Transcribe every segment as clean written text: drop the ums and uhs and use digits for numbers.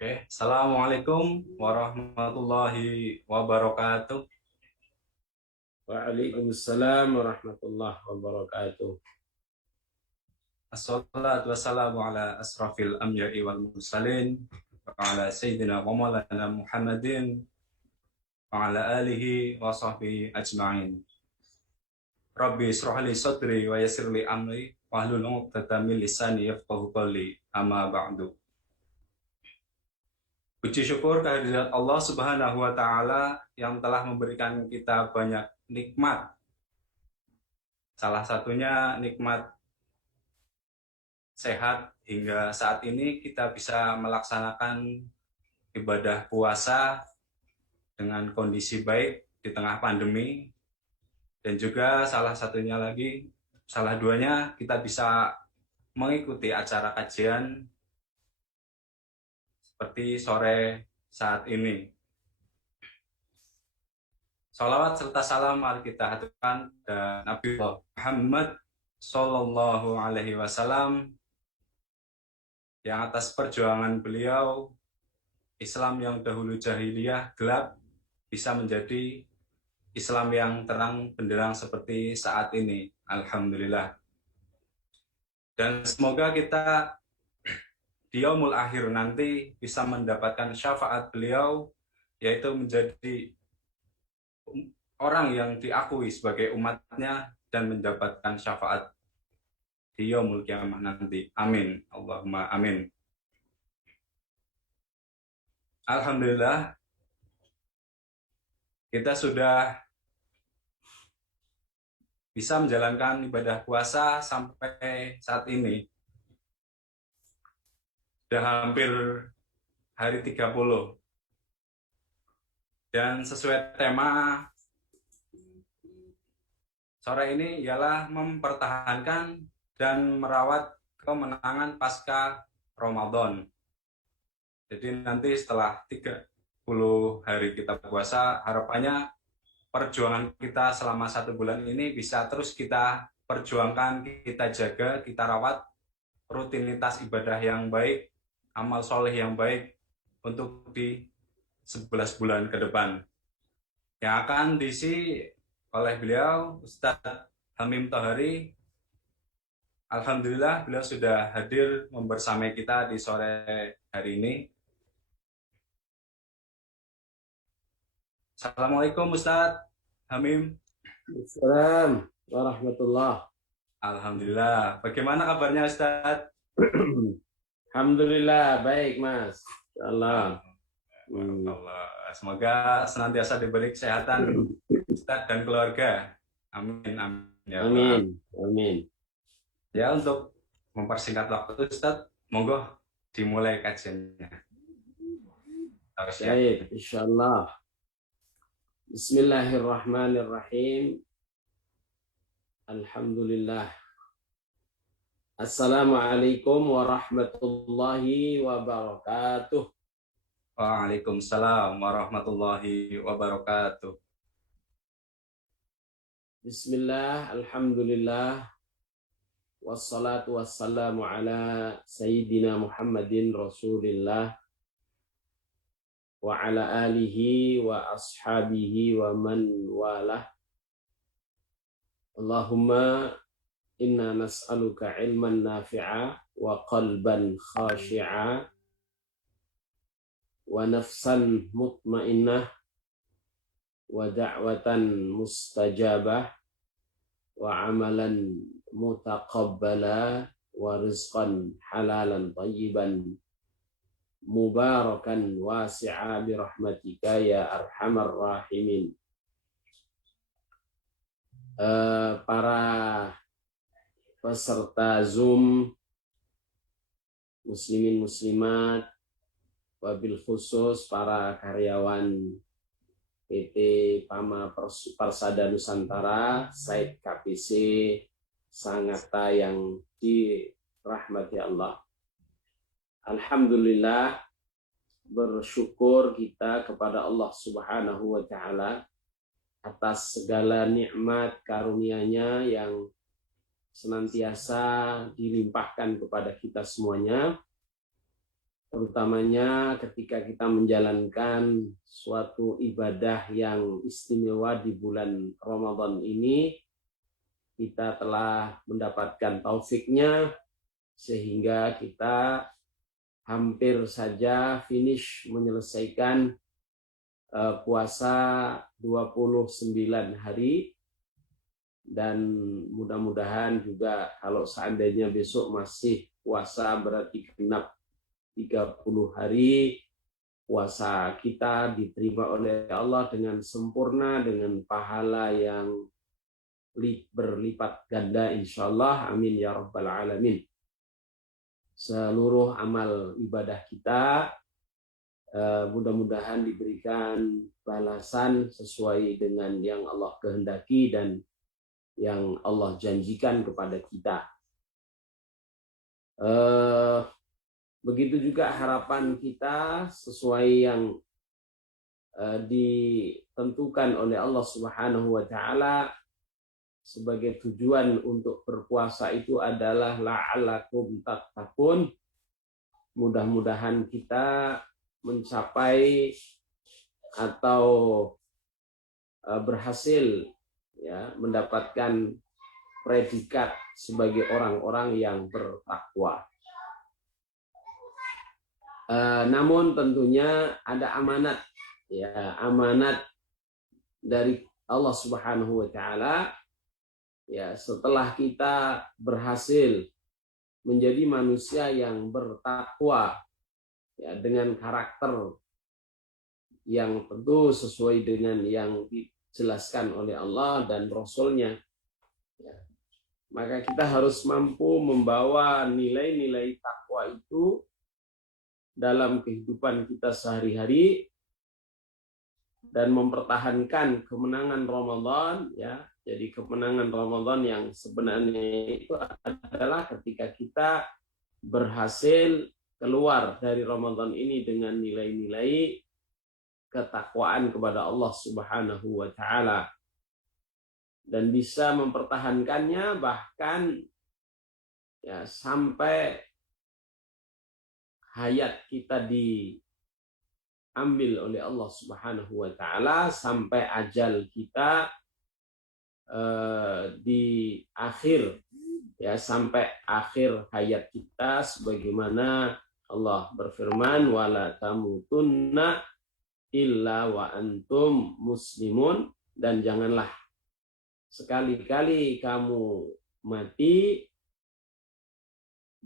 Oke, Assalamualaikum warahmatullahi wabarakatuh. Waalaikumsalam warahmatullahi wabarakatuh. Assalatu wassalamu ala asrafil anbiya'i wal mursalin wa ala sayyidina wa maulana Muhammadin wa ala alihi wa sahbihi ajma'in. Rabbi israh li sadri wa yassir li amri wahlul 'uqdatam min lisani yafqahu qawli, amma ba'du. Puji syukur kehadirat Allah Subhanahu wa taala yang telah memberikan kita banyak nikmat. Salah satunya nikmat sehat hingga saat ini kita bisa melaksanakan ibadah puasa dengan kondisi baik di tengah pandemi, dan juga salah duanya kita bisa mengikuti acara kajian seperti sore saat ini. Salawat serta salam mari kita haturkan dan Nabi Muhammad Sallallahu Alaihi Wasallam, yang atas perjuangan beliau Islam yang dahulu jahiliyah gelap bisa menjadi Islam yang terang benderang seperti saat ini. Alhamdulillah. Dan semoga kita di yaumul akhir nanti bisa mendapatkan syafaat beliau, yaitu menjadi orang yang diakui sebagai umatnya dan mendapatkan syafaat di yaumul kiamah nanti. Amin. Allahumma amin. Alhamdulillah, kita sudah bisa menjalankan ibadah puasa sampai saat ini. Sudah hampir hari 30. Dan sesuai tema sore ini ialah mempertahankan dan merawat kemenangan pasca Ramadan. Jadi nanti setelah 30 hari kita puasa, harapannya perjuangan kita selama 1 bulan ini bisa terus kita perjuangkan, kita jaga, kita rawat rutinitas ibadah yang baik, amal soleh yang baik untuk di 11 bulan ke depan. Yang akan diisi oleh beliau, Ustadz Hamim Tohari. Alhamdulillah beliau sudah hadir membersamai kita di sore hari ini. Assalamualaikum Ustadz Hamim. Assalamualaikum warahmatullahi. Alhamdulillah. Bagaimana kabarnya Ustadz? Alhamdulillah baik Mas. Allah. Semoga senantiasa diberi kesehatan Ustadz dan keluarga. Amin. Amin. Ya Allah. Amin. Amin. Ya, untuk mempersingkat waktu Ustadz, monggo dimulai kajiannya. Baik, insyaallah. Bismillahirrahmanirrahim. Alhamdulillah. Assalamualaikum warahmatullahi wabarakatuh. Waalaikumsalam warahmatullahi wabarakatuh. Bismillah, alhamdulillah. Wassalatu wassalamu ala Sayyidina Muhammadin Rasulillah wa ala alihi wa ashabihi wa man walah. Allahumma inna nas'aluka ilman nafi'a wa qalban khashi'a wa nafsan mutmainnah wa da'watan mustajabah wa amalan mutaqabbala wa rizqan halalan tayyiban mubarakan wasi'a birahmatika ya arhamar rahimin. Para peserta Zoom, muslimin muslimat, wabil khusus para karyawan PT Pama Persada Nusantara, Site KPC, sangata yang dirahmati Allah. Alhamdulillah, bersyukur kita kepada Allah Subhanahu wa taala atas segala nikmat karunia-Nya yang senantiasa dilimpahkan kepada kita semuanya, terutamanya ketika kita menjalankan suatu ibadah yang istimewa di bulan Ramadan ini. Kita telah mendapatkan taufiknya sehingga kita hampir saja finish menyelesaikan puasa 29 hari, dan mudah-mudahan juga kalau seandainya besok masih puasa berarti genap 30 hari puasa kita diterima oleh Allah dengan sempurna, dengan pahala yang berlipat ganda insyaallah, amin ya rabbal alamin. Seluruh amal ibadah kita mudah-mudahan diberikan balasan sesuai dengan yang Allah kehendaki dan yang Allah janjikan kepada kita. Begitu juga harapan kita sesuai yang ditentukan oleh Allah Subhanahu wa taala sebagai tujuan untuk berpuasa itu adalah la'allakum tattaqun. Mudah-mudahan kita mencapai atau berhasil ya mendapatkan predikat sebagai orang-orang yang bertakwa. Namun tentunya ada amanat, ya, amanat dari Allah Subhanahu wa taala. Ya, setelah kita berhasil menjadi manusia yang bertakwa, ya, dengan karakter yang tentu sesuai dengan yang dijelaskan oleh Allah dan Rasul-Nya, ya, maka kita harus mampu membawa nilai-nilai takwa itu dalam kehidupan kita sehari-hari dan mempertahankan kemenangan Ramadan, ya. Jadi kemenangan Ramadan yang sebenarnya itu adalah ketika kita berhasil keluar dari Ramadan ini dengan nilai-nilai ketakwaan kepada Allah Subhanahu wa taala dan bisa mempertahankannya bahkan ya sampai hayat kita diambil oleh Allah Subhanahu wa taala, sampai ajal kita di akhir, ya, sampai akhir hayat kita, sebagaimana Allah berfirman wala tamutunna illa wa antum muslimun, dan janganlah sekali-kali kamu mati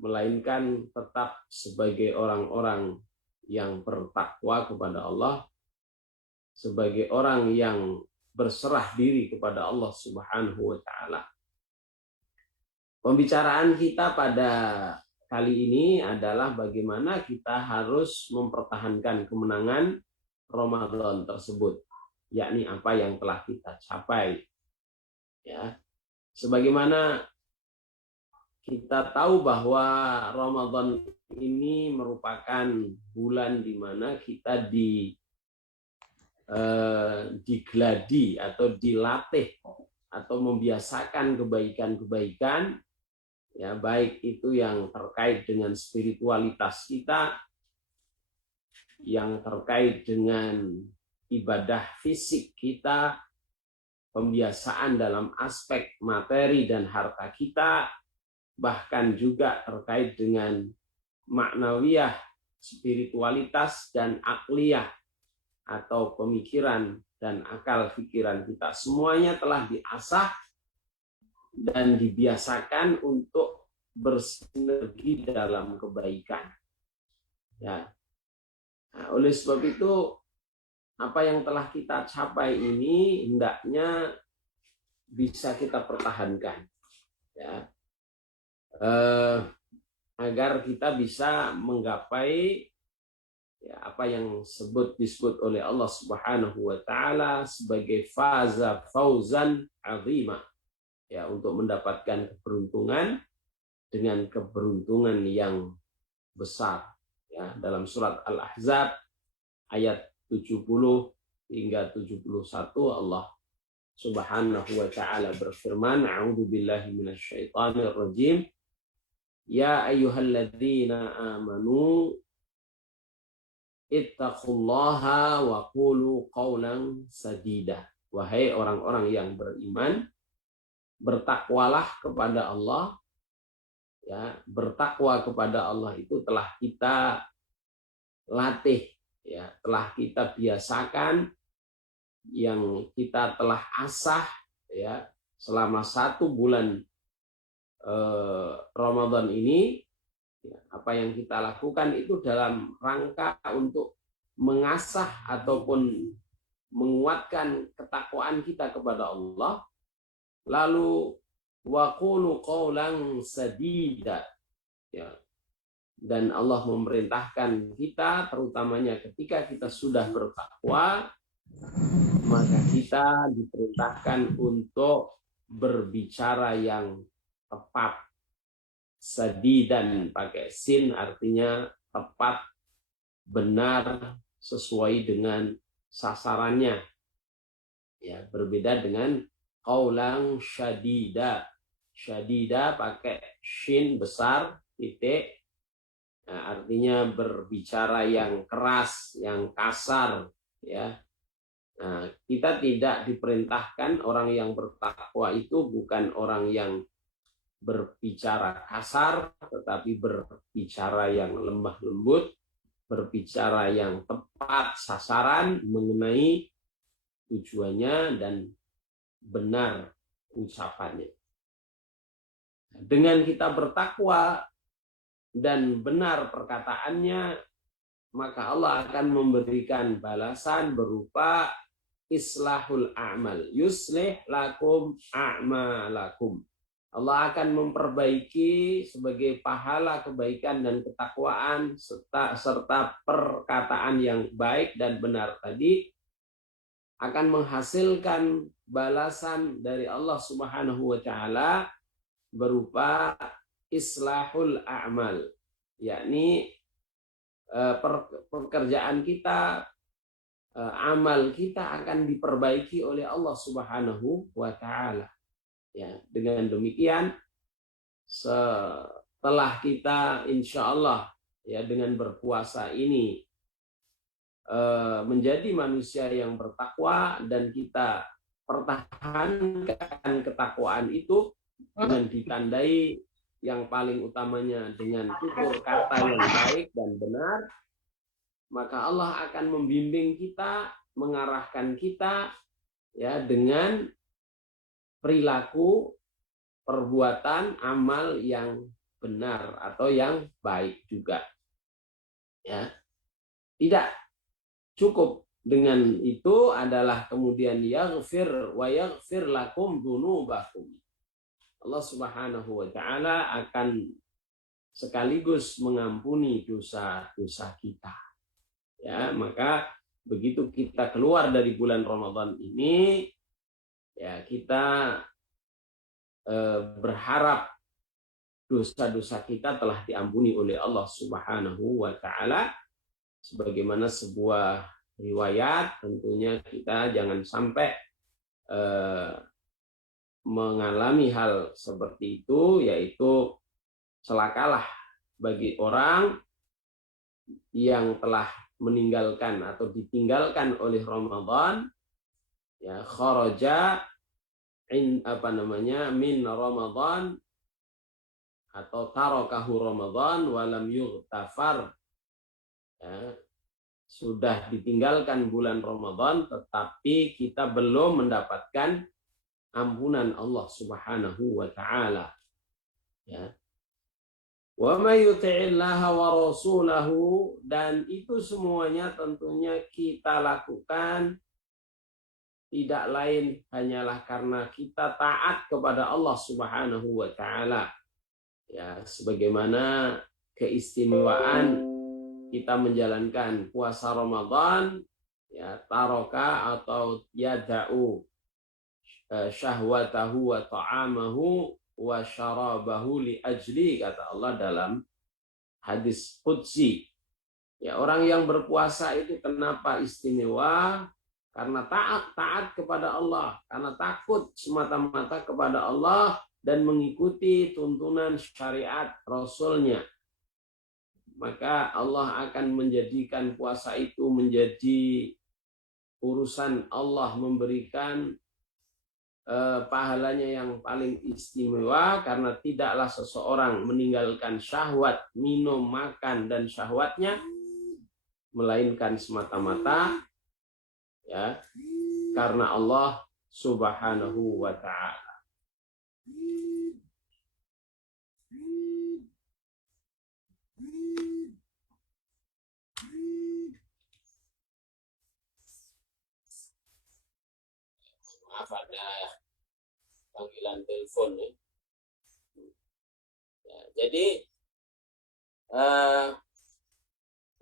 melainkan tetap sebagai orang-orang yang bertakwa kepada Allah, sebagai orang yang berserah diri kepada Allah Subhanahu wa taala. Pembicaraan kita pada kali ini adalah bagaimana kita harus mempertahankan kemenangan Ramadan tersebut, yakni apa yang telah kita capai. Ya. Sebagaimana kita tahu bahwa Ramadan ini merupakan bulan di mana kita digeladi atau dilatih atau membiasakan kebaikan-kebaikan, ya, baik itu yang terkait dengan spiritualitas kita, yang terkait dengan ibadah fisik kita, pembiasaan dalam aspek materi dan harta kita, bahkan juga terkait dengan maknawiyah, spiritualitas dan akliyah atau pemikiran dan akal pikiran kita, semuanya telah diasah dan dibiasakan untuk bersinergi dalam kebaikan. Ya. Nah, oleh sebab itu apa yang telah kita capai ini hendaknya bisa kita pertahankan, ya, agar kita bisa menggapai ya, apa yang disebut oleh Allah Subhanahu wa taala sebagai faza fauzan azima, ya, untuk mendapatkan keberuntungan dengan keberuntungan yang besar. Ya, dalam surat Al-Ahzab ayat 70 hingga 71 Allah Subhanahu wa taala berfirman, A'udzu billahi minasyaitonir rajim. Ya ayyuhalladzina amanu ittaqullaha wa qulu qawlan sadida. Wahai orang-orang yang beriman, bertakwalah kepada Allah. Ya, bertakwa kepada Allah itu telah kita latih, ya, telah kita biasakan, yang kita telah asah, ya, selama 1 bulan Ramadan ini. Ya, apa yang kita lakukan itu dalam rangka untuk mengasah ataupun menguatkan ketakwaan kita kepada Allah. Lalu waqulu qawlan sadida, ya, dan Allah memerintahkan kita, terutamanya ketika kita sudah bertakwa, maka kita diperintahkan untuk berbicara yang tepat. Sadidan pakai sin artinya tepat, benar, sesuai dengan sasarannya. Ya, berbeda dengan qaulan syadida. Syadida pakai shin besar, titik. Nah, artinya berbicara yang keras, yang kasar, ya. Nah, kita tidak diperintahkan, orang yang bertakwa itu bukan orang yang berbicara kasar, tetapi berbicara yang lemah lembut, berbicara yang tepat sasaran mengenai tujuannya dan benar ucapannya. Dengan kita bertakwa dan benar perkataannya, maka Allah akan memberikan balasan berupa islahul a'mal. Yuslih lakum a'malakum. Allah akan memperbaiki sebagai pahala kebaikan dan ketakwaan serta perkataan yang baik dan benar tadi akan menghasilkan balasan dari Allah Subhanahu wa taala berupa islahul a'mal, yakni pekerjaan kita, amal kita akan diperbaiki oleh Allah Subhanahu wa taala. Ya, dengan demikian setelah kita insya Allah, ya, dengan berpuasa ini menjadi manusia yang bertakwa, dan kita pertahankan ketakwaan itu dengan ditandai yang paling utamanya dengan tutur kata yang baik dan benar, maka Allah akan membimbing kita, mengarahkan kita, ya, dengan perilaku, perbuatan, amal yang benar atau yang baik juga. Ya. Tidak cukup dengan itu adalah kemudian yaghfir wa yaghfir lakum dzunubakum. Allah Subhanahu wa taala akan sekaligus mengampuni dosa-dosa kita. Ya, maka begitu kita keluar dari bulan Ramadan ini, ya, kita berharap dosa-dosa kita telah diampuni oleh Allah Subhanahu wa taala. Sebagaimana sebuah riwayat, tentunya kita jangan sampai mengalami hal seperti itu, yaitu celakalah bagi orang yang telah meninggalkan atau ditinggalkan oleh Ramadan, ya, kharaja min Ramadan atau tarakahu Ramadan walam yughtafar, ya, sudah ditinggalkan bulan Ramadan tetapi kita belum mendapatkan ampunan Allah Subhanahu wa taala. Ya. Wa may yuti'illaha wa rasulahu, dan itu semuanya tentunya kita lakukan tidak lain hanyalah karena kita taat kepada Allah Subhanahu wa taala. Ya, sebagaimana keistimewaan kita menjalankan puasa Ramadan, ya, taroka atau yada'u syahwatahu wa ta'amahu wa syarabahu li ajli, kata Allah dalam hadis qudsi. Ya, orang yang berpuasa itu kenapa istimewa? Karena taat kepada Allah, karena takut semata-mata kepada Allah dan mengikuti tuntunan syariat Rasulnya. Maka Allah akan menjadikan puasa itu menjadi urusan Allah, memberikan pahalanya yang paling istimewa, karena tidaklah seseorang meninggalkan syahwat, minum, makan, dan syahwatnya, melainkan semata-mata ya karena Allah Subhanahu wa ta'ala. Maaf, ada panggilan telepon ya. Jadi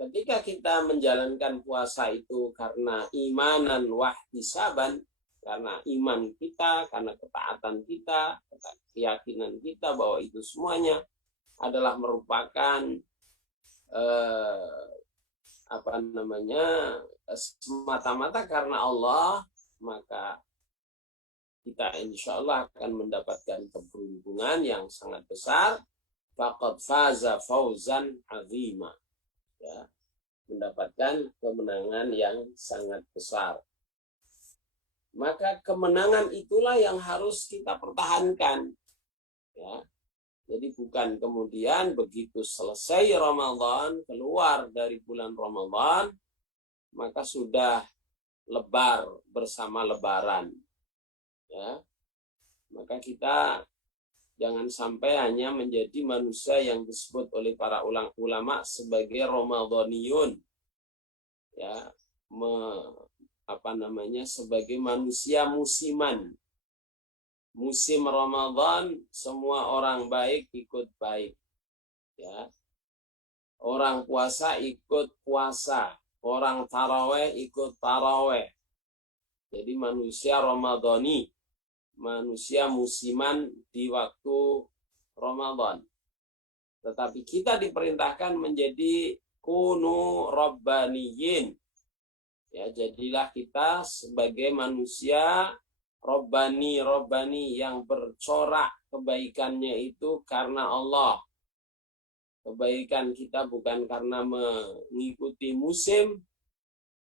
ketika kita menjalankan puasa itu karena imanan wahtisaban, karena iman kita, karena ketaatan kita, keyakinan kita bahwa itu semuanya adalah merupakan semata-mata karena Allah, maka kita insya Allah akan mendapatkan keberuntungan yang sangat besar. Faqad faza fauzan azima, ya, mendapatkan kemenangan yang sangat besar. Maka kemenangan itulah yang harus kita pertahankan, ya. Jadi bukan kemudian begitu selesai Ramadan, keluar dari bulan Ramadan, maka sudah lebar bersama lebaran, ya. Maka kita jangan sampai hanya menjadi manusia yang disebut oleh para ulama sebagai Ramadaniyun, ya, sebagai manusia musiman. Musim Ramadan semua orang baik ikut baik, ya. Orang puasa ikut puasa, orang taraweh ikut taraweh. Jadi manusia Ramadhani, manusia musiman di waktu Ramadan. Tetapi kita diperintahkan menjadi kunu rabbaniyin. Ya, jadilah kita sebagai manusia robbani yang bercorak kebaikannya itu karena Allah. Kebaikan kita bukan karena mengikuti musim,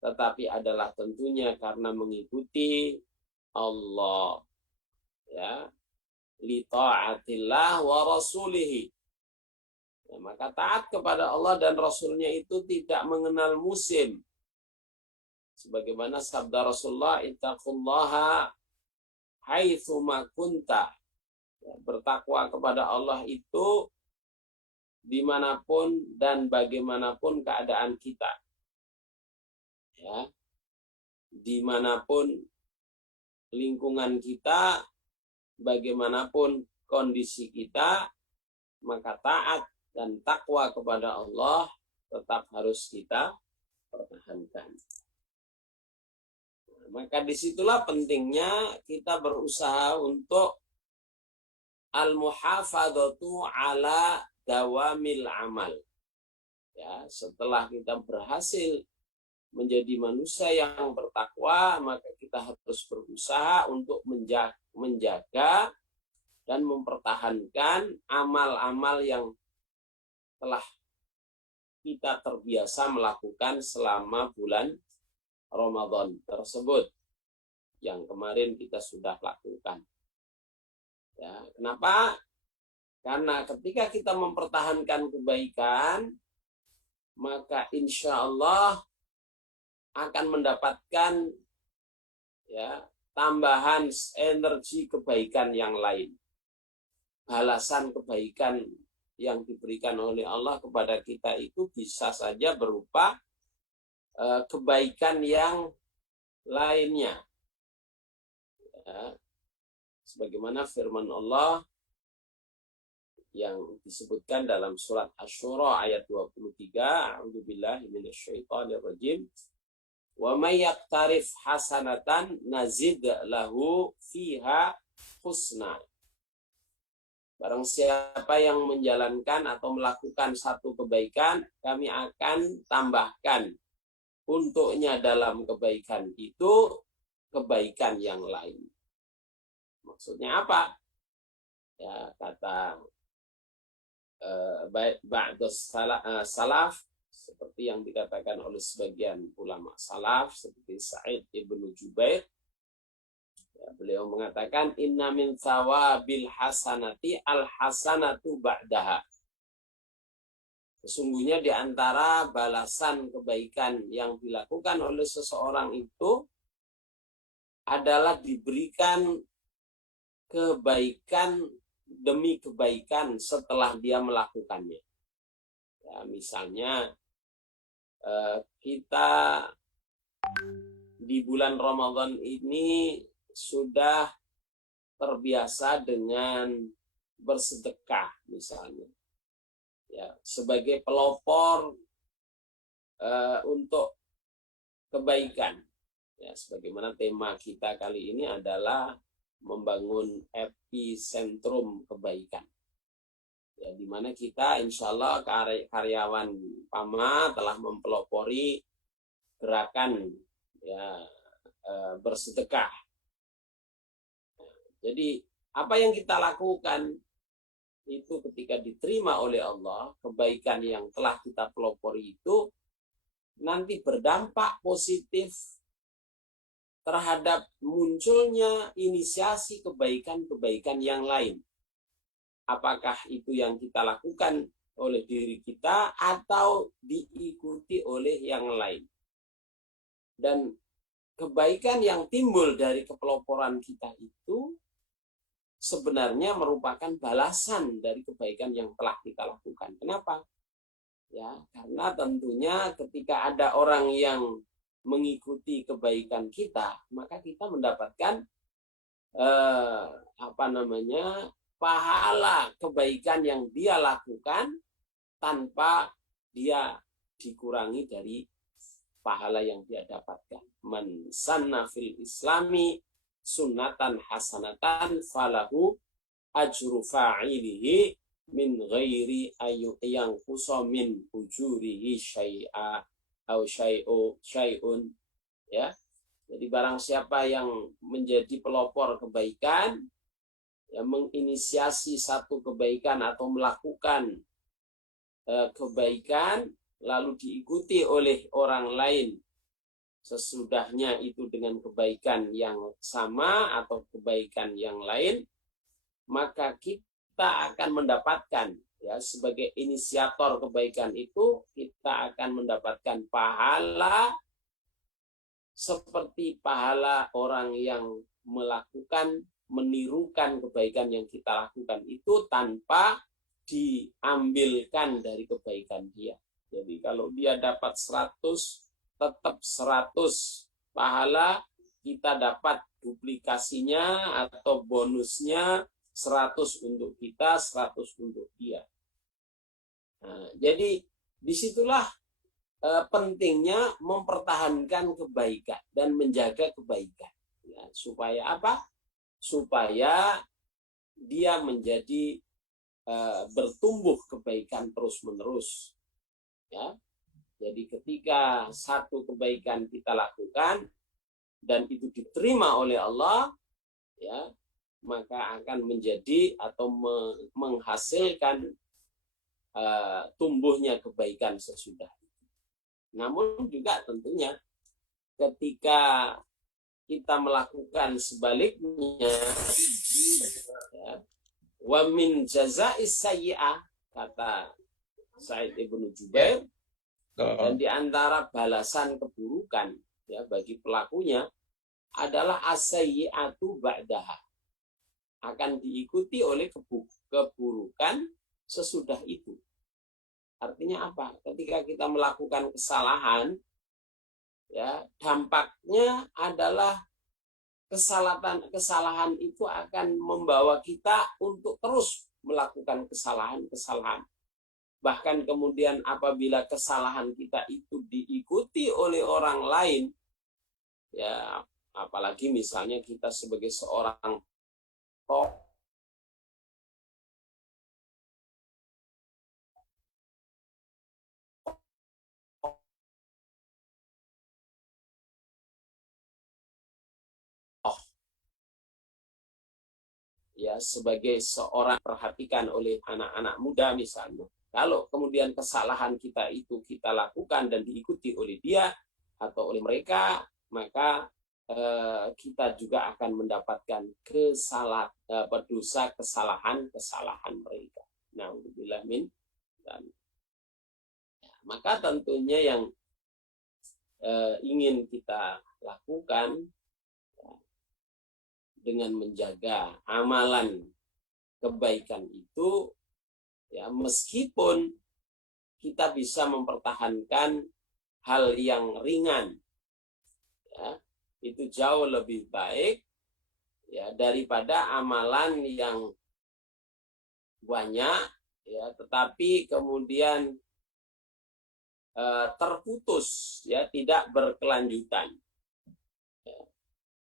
tetapi adalah tentunya karena mengikuti Allah. Ya, li ta'atillah wa rasulihi. Ya, maka taat kepada Allah dan Rasulnya itu tidak mengenal musim. Sebagaimana sabda Rasulullah, ittaqullaha haitsu ma kunta. Ya, bertakwa kepada Allah itu dimanapun dan bagaimanapun keadaan kita. Ya, dimanapun lingkungan kita, bagaimanapun kondisi kita, maka taat dan takwa kepada Allah tetap harus kita pertahankan. Maka disitulah pentingnya kita berusaha untuk al-muhafadzatu ala dawamil amal. Ya, setelah kita berhasil menjadi manusia yang bertakwa, maka kita harus berusaha untuk menjaga dan mempertahankan amal-amal yang telah kita terbiasa melakukan selama bulan Ramadan tersebut, yang kemarin kita sudah lakukan. Ya, kenapa? Karena ketika kita mempertahankan kebaikan, maka insya Allah akan mendapatkan, ya, tambahan energi kebaikan yang lain. Balasan kebaikan yang diberikan oleh Allah kepada kita itu bisa saja berupa kebaikan yang lainnya. Ya, sebagaimana firman Allah yang disebutkan dalam surat Asy-Syura ayat 23, A'udzubillahi minasyaitonirrajim. Wa may yaqtarif hasanatan nazid lahu fiha husna. Barang siapa yang menjalankan atau melakukan satu kebaikan, kami akan tambahkan untuknya dalam kebaikan itu kebaikan yang lain. Maksudnya apa? Ya, kata ba'dus salaf, seperti yang dikatakan oleh sebagian ulama salaf seperti Sa'id ibnu Jubair, ya, beliau mengatakan inna min thawabil hasanati al hasanatu ba'daha. Sesungguhnya di antara balasan kebaikan yang dilakukan oleh seseorang itu adalah diberikan kebaikan demi kebaikan setelah dia melakukannya. Ya, misalnya kita di bulan Ramadan ini sudah terbiasa dengan bersedekah misalnya. Ya, sebagai pelopor untuk kebaikan. Ya, sebagaimana tema kita kali ini adalah membangun epicentrum kebaikan. Ya, di mana kita insya Allah karyawan PAMA telah mempelopori gerakan ya bersedekah. Jadi apa yang kita lakukan itu ketika diterima oleh Allah, kebaikan yang telah kita pelopori itu nanti berdampak positif terhadap munculnya inisiasi kebaikan-kebaikan yang lain. Apakah itu yang kita lakukan oleh diri kita atau diikuti oleh yang lain. Dan kebaikan yang timbul dari kepeloporan kita itu sebenarnya merupakan balasan dari kebaikan yang telah kita lakukan. Kenapa? Ya, karena tentunya ketika ada orang yang mengikuti kebaikan kita, maka kita mendapatkan pahala kebaikan yang dia lakukan tanpa dia dikurangi dari pahala yang dia dapatkan. Man sanna fil islami sunnatan hasanatan falahu ajru fa'ilihi min ghairi yang kusa min ujurihi syai'a au syai'un, ya. Jadi barang siapa yang menjadi pelopor kebaikan, yang menginisiasi satu kebaikan atau melakukan kebaikan lalu diikuti oleh orang lain sesudahnya itu dengan kebaikan yang sama atau kebaikan yang lain, maka kita akan mendapatkan, ya, sebagai inisiator kebaikan itu kita akan mendapatkan pahala seperti pahala orang yang menirukan kebaikan yang kita lakukan itu tanpa diambilkan dari kebaikan dia. Jadi kalau dia dapat 100, tetap 100 pahala, kita dapat duplikasinya atau bonusnya 100 untuk kita, 100 untuk dia. Nah, jadi disitulah pentingnya mempertahankan kebaikan dan menjaga kebaikan. Ya, supaya apa? Supaya dia menjadi bertumbuh kebaikan terus-menerus. Ya. Jadi ketika satu kebaikan kita lakukan dan itu diterima oleh Allah, ya, maka akan menjadi atau menghasilkan tumbuhnya kebaikan sesudah. Namun juga tentunya ketika kita melakukan sebaliknya, ya, wa min jaza'is sayyi'ah, kata Sa'id ibnu Jubair, dan di antara balasan keburukan, ya, bagi pelakunya adalah as-sayyi'atu ba'daha, akan diikuti oleh keburukan sesudah itu. Artinya apa? Ketika kita melakukan kesalahan, ya, dampaknya adalah kesalahan itu akan membawa kita untuk terus melakukan kesalahan-kesalahan. Bahkan kemudian apabila kesalahan kita itu diikuti oleh orang lain, ya apalagi misalnya kita sebagai seorang tokoh ya, sebagai seorang perhatikan oleh anak-anak muda misalnya, kalau kemudian kesalahan kita itu kita lakukan dan diikuti oleh dia atau oleh mereka, maka kita juga akan mendapatkan dosa kesalahan mereka. Nauzubillah min. Dan maka tentunya yang ingin kita lakukan dengan menjaga amalan kebaikan itu, ya meskipun kita bisa mempertahankan hal yang ringan, ya, itu jauh lebih baik ya daripada amalan yang banyak, ya tetapi kemudian terputus, ya tidak berkelanjutan.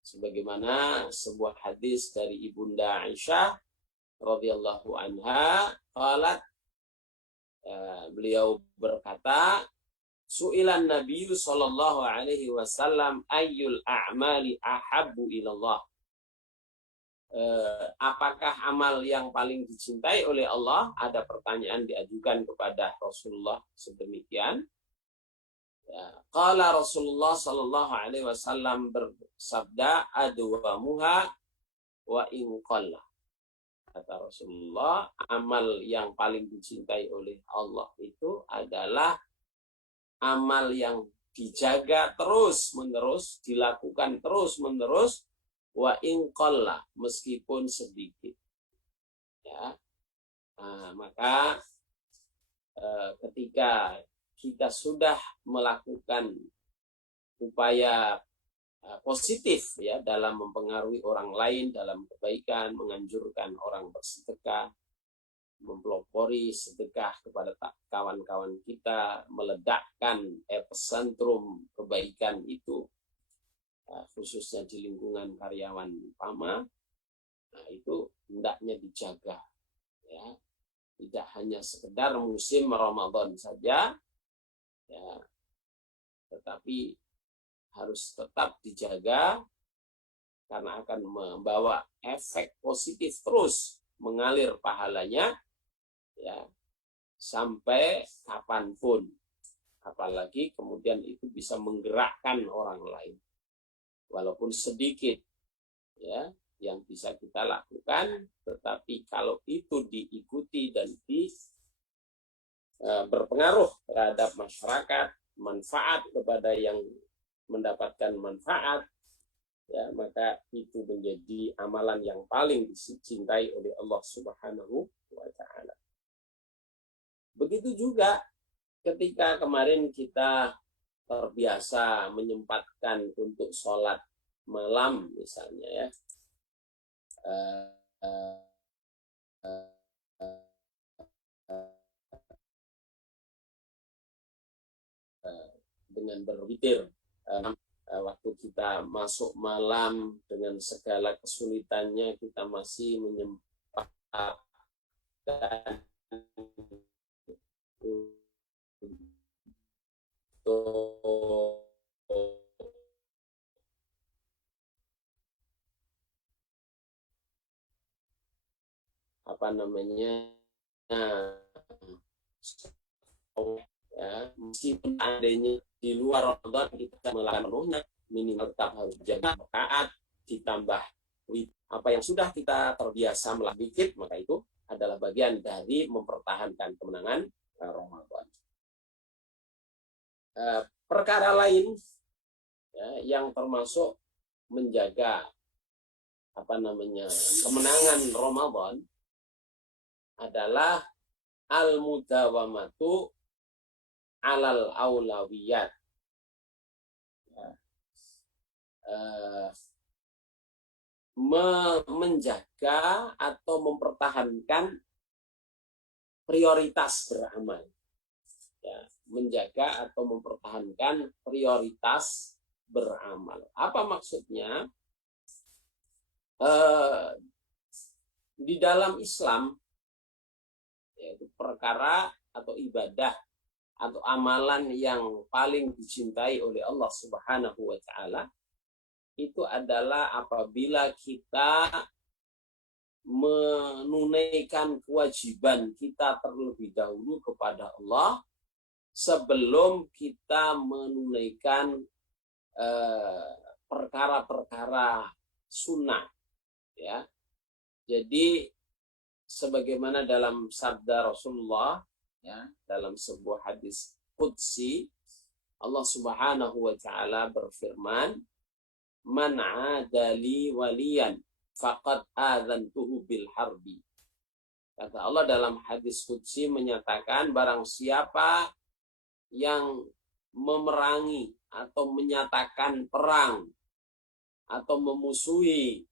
Sebagaimana sebuah hadis dari Ibunda Aisyah radhiyallahu anha, qalat, beliau berkata, su'ilan Nabi sallallahu alaihi wasallam ayyul a'mali ahabbu ilallah. Apakah amal yang paling dicintai oleh Allah? Ada pertanyaan diajukan kepada Rasulullah sedemikian. Qala Rasulullah sallallahu alaihi wasallam bersabda, adwamuha wa in qalla. Kata Rasulullah, amal yang paling dicintai oleh Allah itu adalah amal yang dijaga terus-menerus, dilakukan terus-menerus, wa in qalla, meskipun sedikit. Ya. Nah, maka ketika kita sudah melakukan upaya positif ya dalam mempengaruhi orang lain dalam kebaikan, menganjurkan orang bersedekah, mempelopori sedekah kepada kawan-kawan kita, meledakkan epicentrum kebaikan itu, khususnya di lingkungan karyawan PAMA, nah itu hendaknya dijaga, ya tidak hanya sekedar musim Ramadan saja, ya, tetapi harus tetap dijaga karena akan membawa efek positif terus mengalir pahalanya, ya sampai kapanpun, apalagi kemudian itu bisa menggerakkan orang lain walaupun sedikit ya yang bisa kita lakukan, tetapi kalau itu diikuti dan berpengaruh terhadap masyarakat, manfaat kepada yang mendapatkan manfaat, ya maka itu menjadi amalan yang paling dicintai oleh Allah Subhanahu wa taala. Begitu juga ketika kemarin kita terbiasa menyempatkan untuk sholat malam misalnya, ya dengan berwitir, waktu kita masuk malam dengan segala kesulitannya kita masih menyempatkan untuk apa namanya, ya meskipun adanya di luar Ramadan kita melakukan penuhnya, minimal tetap harus jaga rakaat ditambah apa yang sudah kita terbiasa melakukan, maka itu adalah bagian dari mempertahankan kemenangan Ramadan. Perkara lain ya, yang termasuk menjaga apa namanya kemenangan Ramadan adalah al-mudawamatu alal aulawiyat, ya. Menjaga atau mempertahankan prioritas beramal, ya. Menjaga atau mempertahankan prioritas beramal. Apa maksudnya? Di dalam Islam, yaitu perkara atau ibadah atau amalan yang paling dicintai oleh Allah Subhanahu wa taala itu adalah apabila kita menunaikan kewajiban kita terlebih dahulu kepada Allah sebelum kita menunaikan perkara-perkara sunnah, ya. Jadi sebagaimana dalam sabda Rasulullah, ya, dalam sebuah hadis qudsi, Allah Subhanahu wa taala berfirman, "Man 'adali waliyan faqad adzantuhu bil harbi." Kata Allah dalam hadis qudsi menyatakan, barang siapa yang memerangi atau menyatakan perang atau memusuhi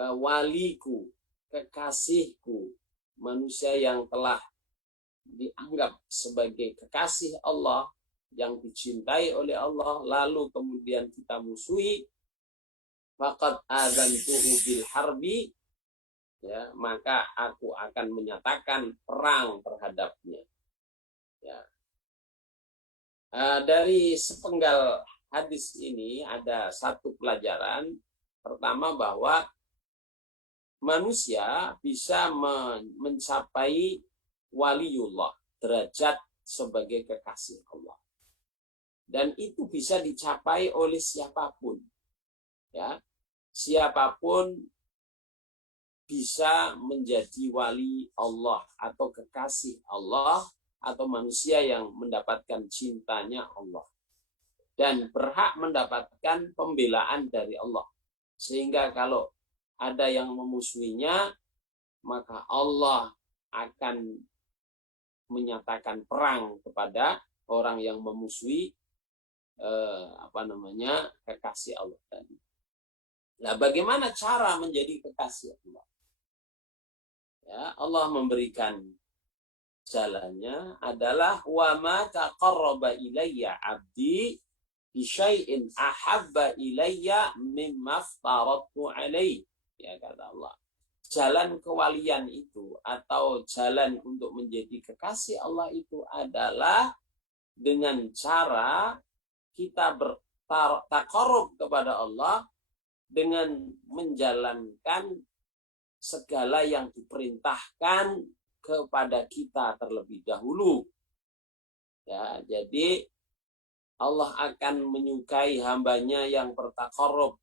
waliku, kekasihku, manusia yang telah dianggap sebagai kekasih Allah, yang dicintai oleh Allah, lalu kemudian kita musuhi, faqad adzantuhu bil harbi, ya, maka aku akan menyatakan perang terhadapnya. Ya. Dari sepenggal hadis ini ada satu pelajaran. Pertama, bahwa manusia bisa mencapai waliullah, derajat sebagai kekasih Allah. Dan itu bisa dicapai oleh siapapun. Ya. Siapapun bisa menjadi wali Allah atau kekasih Allah atau manusia yang mendapatkan cintanya Allah. Dan berhak mendapatkan pembelaan dari Allah. Sehingga kalau ada yang memusuhinya, maka Allah akan menyatakan perang kepada orang yang memusuhi kekasih Allah tadi. Nah, bagaimana cara menjadi kekasih Allah? Ya, Allah memberikan jalannya adalah wa ma taqarraba ilayya 'abdi bi syai'in ahabba ilayya mimma aftaradtu 'alaihi. Ya, kata Allah. Jalan kewalian itu atau jalan untuk menjadi kekasih Allah itu adalah dengan cara kita bertaqarrub kepada Allah dengan menjalankan segala yang diperintahkan kepada kita terlebih dahulu. Ya, jadi Allah akan menyukai hambanya yang bertaqarrub,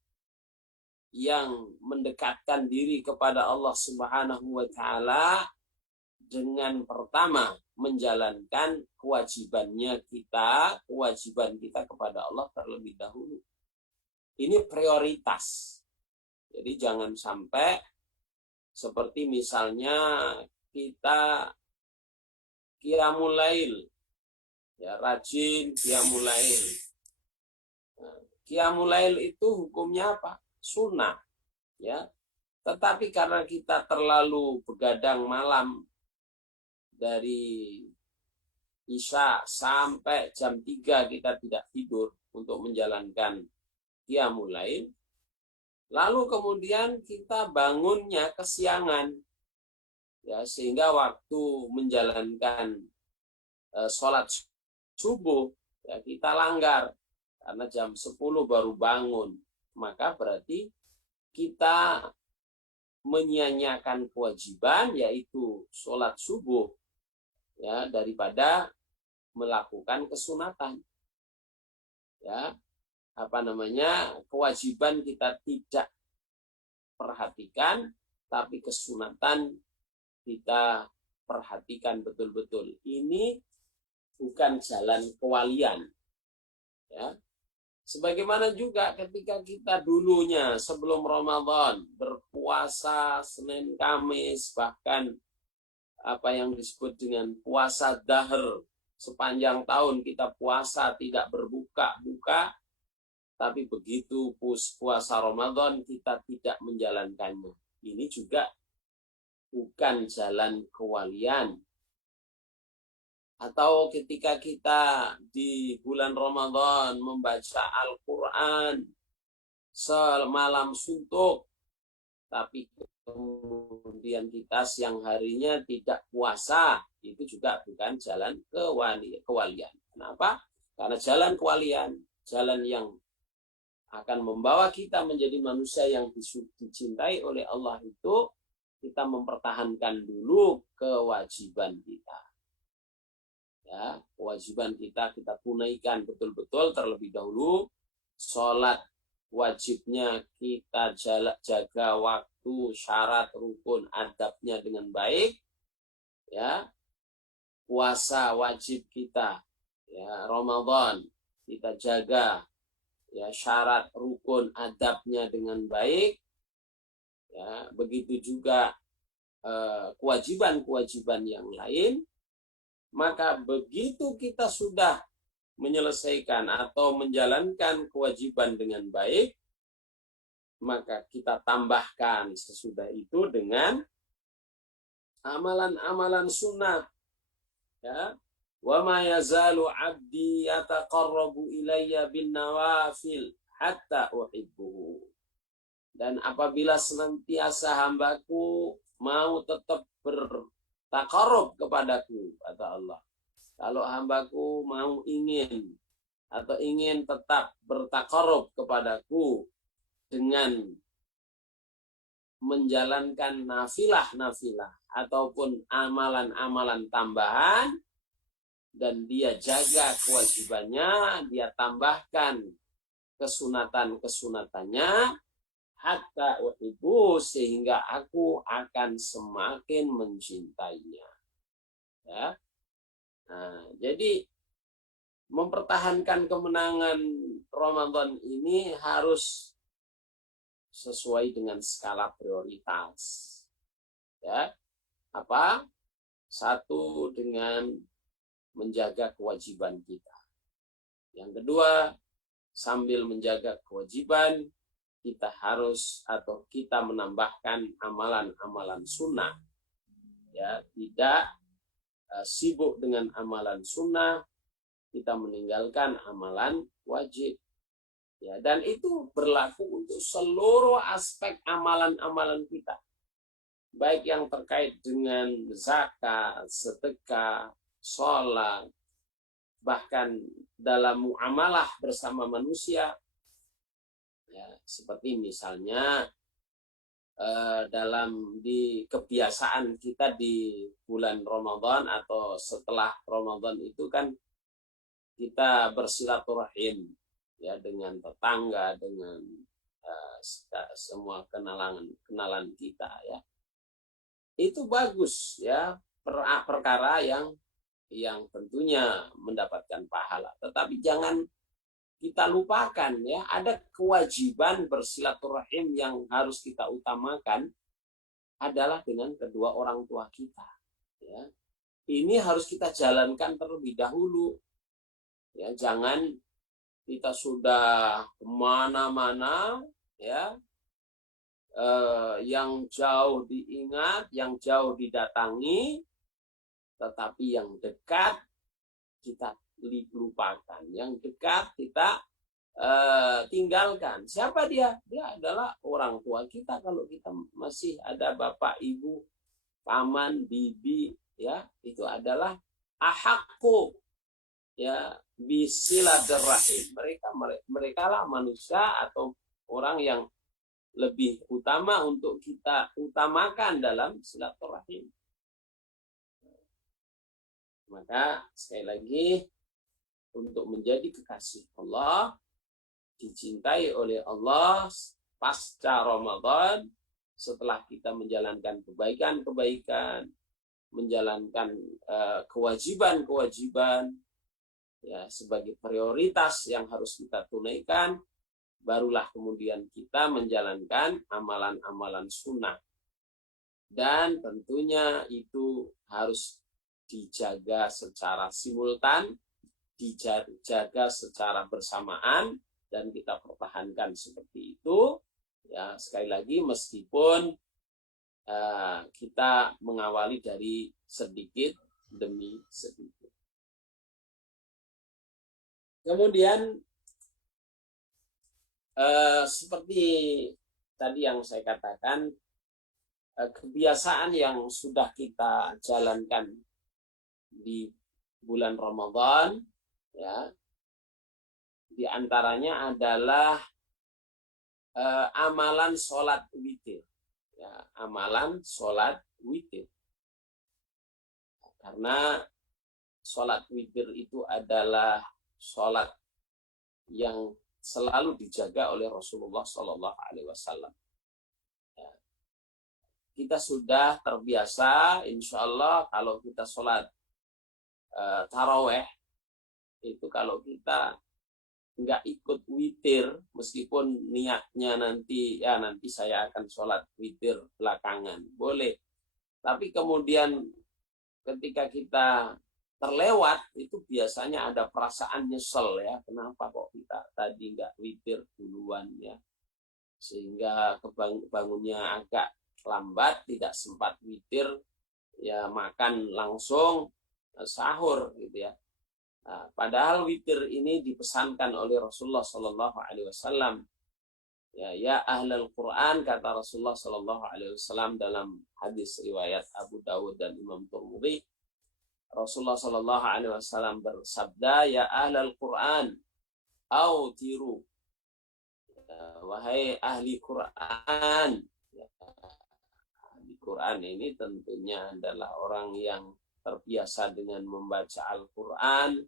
yang mendekatkan diri kepada Allah Subhanahu wa taala dengan pertama menjalankan kewajiban kita kepada Allah terlebih dahulu. Ini prioritas. Jadi jangan sampai seperti misalnya kita qiyamul lail, ya, rajin qiyamul lail. Nah, qiyamul lail itu hukumnya apa? Sunnah, ya. Tetapi karena kita terlalu begadang malam dari Isya sampai jam 3 kita tidak tidur untuk menjalankan qiyamul lail, lalu kemudian kita bangunnya kesiangan, ya, sehingga waktu menjalankan sholat subuh, ya, kita langgar karena jam 10 baru bangun. Maka berarti kita menyia-nyiakan kewajiban, yaitu sholat subuh, ya, daripada melakukan kesunatan. Ya, kewajiban kita tidak perhatikan, tapi kesunatan kita perhatikan betul-betul. Ini bukan jalan kewalian. Ya. Sebagaimana juga ketika kita dulunya sebelum Ramadan berpuasa Senin Kamis, bahkan apa yang disebut dengan puasa dahr, sepanjang tahun kita puasa tidak berbuka-buka, tapi begitu puasa Ramadan kita tidak menjalankannya. Ini juga bukan jalan kewalian. atau ketika kita di bulan Ramadan membaca Al-Quran semalam suntuk, tapi kemudian kita siang harinya tidak puasa, itu juga bukan jalan kewalian. Kenapa? Karena jalan kewalian, jalan yang akan membawa kita menjadi manusia yang dicintai oleh Allah itu, kita mempertahankan dulu kewajiban kita. Ya, kewajiban kita tunaikan betul-betul terlebih dahulu. Sholat wajibnya kita jaga waktu, syarat, rukun, adabnya dengan baik. Ya, puasa wajib kita, ya, Ramadan kita jaga, ya, syarat, rukun, adabnya dengan baik. Ya, begitu juga kewajiban-kewajiban yang lain. Maka begitu kita sudah menyelesaikan atau menjalankan kewajiban dengan baik, maka kita tambahkan sesudah itu dengan amalan-amalan sunnah. Ya, wa ma yazalu 'abdi yataqarrabu ilayya bin nawafil hatta uhibbuhu. Dan apabila senantiasa hambaku mau tetap bertakarub kepadaku, kata Allah. Kalau hambaku mau ingin tetap bertakarub kepadaku dengan menjalankan nafilah ataupun amalan-amalan tambahan, dan dia jaga kewajibannya, dia tambahkan kesunatan-kesunatannya, hatta uhibbu, sehingga aku akan semakin mencintainya. Ya. Nah, jadi mempertahankan kemenangan Ramadan ini harus sesuai dengan skala prioritas. Ya. Apa? Satu, dengan menjaga kewajiban kita. Yang kedua, sambil menjaga kewajiban, kita harus atau kita menambahkan amalan-amalan sunnah. Ya, tidak sibuk dengan amalan sunnah, kita meninggalkan amalan wajib. Ya, dan itu berlaku untuk seluruh aspek amalan-amalan kita. Baik yang terkait dengan zakat, sedekah, sholat, bahkan dalam muamalah bersama manusia. Ya, seperti misalnya dalam di kebiasaan kita di bulan Ramadan atau setelah Ramadan itu kan kita bersilaturahim, ya, dengan tetangga, dengan semua kenalan kita, ya. Itu bagus, ya, perkara yang tentunya mendapatkan pahala. Tetapi jangan kita lupakan, ya, ada kewajiban bersilaturahim yang harus kita utamakan adalah dengan kedua orang tua kita. Ya. Ini harus kita jalankan terlebih dahulu. Ya, jangan kita sudah kemana-mana, ya, yang jauh diingat, yang jauh didatangi, tetapi yang dekat kita lupakan, yang dekat kita tinggalkan. Siapa dia? Dia adalah orang tua kita. Kalau kita masih ada bapak, ibu, paman, bibi, ya, itu adalah ahakku, ya, bisilaturahim. Mereka lah manusia atau orang yang lebih utama untuk kita utamakan dalam silaturahim. Maka sekali lagi, untuk menjadi kekasih Allah, dicintai oleh Allah pasca Ramadan, setelah kita menjalankan kebaikan-kebaikan, menjalankan kewajiban-kewajiban, ya, sebagai prioritas yang harus kita tunaikan, barulah kemudian kita menjalankan amalan-amalan sunnah. Dan tentunya itu harus dijaga secara simultan, dijaga secara bersamaan, dan kita pertahankan seperti itu. Ya, sekali lagi, meskipun kita mengawali dari sedikit demi sedikit. Kemudian seperti tadi yang saya katakan, kebiasaan yang sudah kita jalankan di bulan Ramadan, ya, di antaranya adalah amalan sholat witir, ya, amalan sholat witir. Karena sholat witir itu adalah sholat yang selalu dijaga oleh Rasulullah Shallallahu Alaihi Wasallam. Kita sudah terbiasa, insya Allah kalau kita sholat taraweh itu kalau kita nggak ikut witir, meskipun niatnya nanti saya akan sholat witir belakangan, boleh. Tapi kemudian ketika kita terlewat itu biasanya ada perasaan nyesel, ya, kenapa kok kita tadi nggak witir duluan, ya, sehingga bangunnya agak lambat, tidak sempat witir, ya, makan langsung sahur gitu, ya. Nah, padahal witir ini dipesankan oleh Rasulullah Shallallahu Alaihi Wasallam, ya ahlul Quran, kata Rasulullah Shallallahu Alaihi Wasallam dalam hadis riwayat Abu Dawud dan Imam Tirmidzi. Rasulullah Shallallahu Alaihi Wasallam bersabda, ya ahlul Quran, autiru, wahai ahli Quran. Ya, ahli Quran ini tentunya adalah orang yang terbiasa dengan membaca Al-Quran,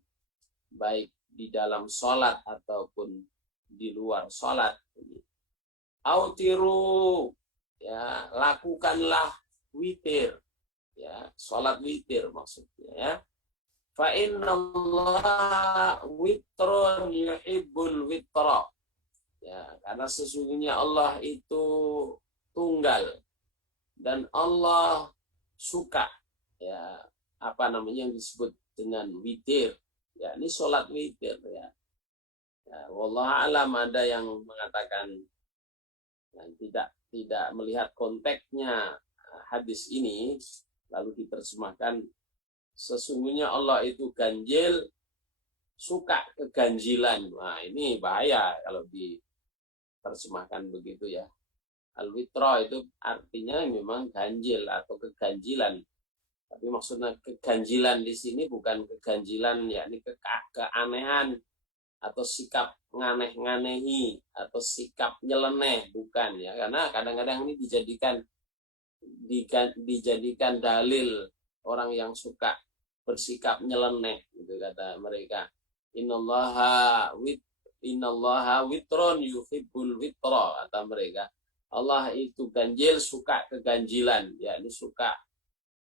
baik di dalam sholat ataupun di luar sholat. Autiru, ya, lakukanlah witir, ya, sholat witir maksudnya, ya. Fa innallaha witrun yuhibbul witra, ya, karena sesungguhnya Allah itu tunggal dan Allah suka, ya, apa namanya yang disebut dengan witir, ya, ini sholat witir, ya. Wallahu alam, ada yang mengatakan yang tidak melihat konteksnya hadis ini, lalu diterjemahkan sesungguhnya Allah itu ganjil, suka keganjilan. Nah, ini bahaya kalau diterjemahkan begitu, ya. Al-witra itu artinya memang ganjil atau keganjilan. Tapi maksudnya keganjilan di sini bukan keganjilan, yakni keanehan atau sikap nganeh-nganehi atau sikap nyeleneh, bukan, ya. Karena kadang-kadang ini dijadikan dalil orang yang suka bersikap nyeleneh, gitu kata mereka. Innallaha witrun yuhibbul witra, kata mereka. Allah itu ganjil, suka keganjilan, yakni suka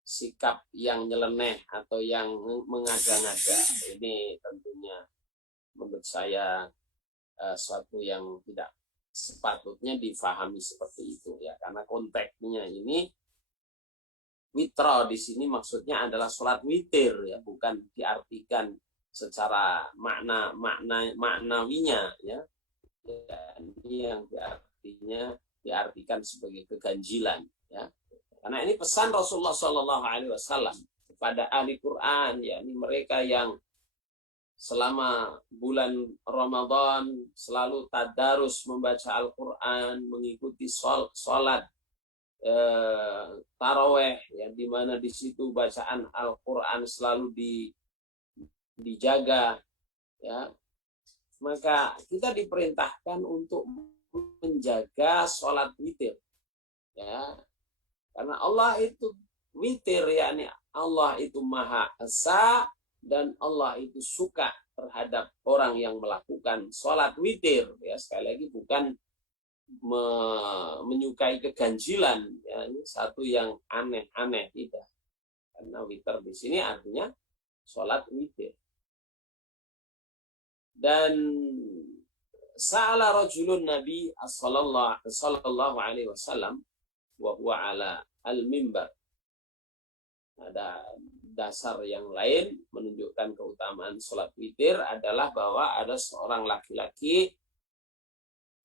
sikap yang nyeleneh atau yang mengada-ngada. Ini tentunya menurut saya suatu yang tidak sepatutnya difahami seperti itu, ya, karena konteksnya ini witra di sini maksudnya adalah sholat witir, ya, bukan diartikan secara maknawinya, ya. Ini yang diartikan sebagai keganjilan, ya. Karena ini pesan Rasulullah Shallallahu Alaihi Wasallam kepada ahli Quran, ya, ini mereka yang selama bulan Ramadan selalu tadarus membaca Al-Quran, mengikuti sholat taraweh, ya, di mana di situ bacaan Al-Quran selalu dijaga, ya. Maka kita diperintahkan untuk menjaga sholat witir, ya. Karena Allah itu witir, yakni Allah itu Maha Esa dan Allah itu suka terhadap orang yang melakukan sholat witir, ya. Sekali lagi bukan menyukai keganjilan, ya, ini satu yang aneh-aneh, tidak. Karena witir di sini artinya sholat witir. Dan sa'ala rajulun Nabi sallallahu alaihi wasallam wa huwa ala al-mimbar. Ada dasar yang lain menunjukkan keutamaan sholat witir adalah bahwa ada seorang laki-laki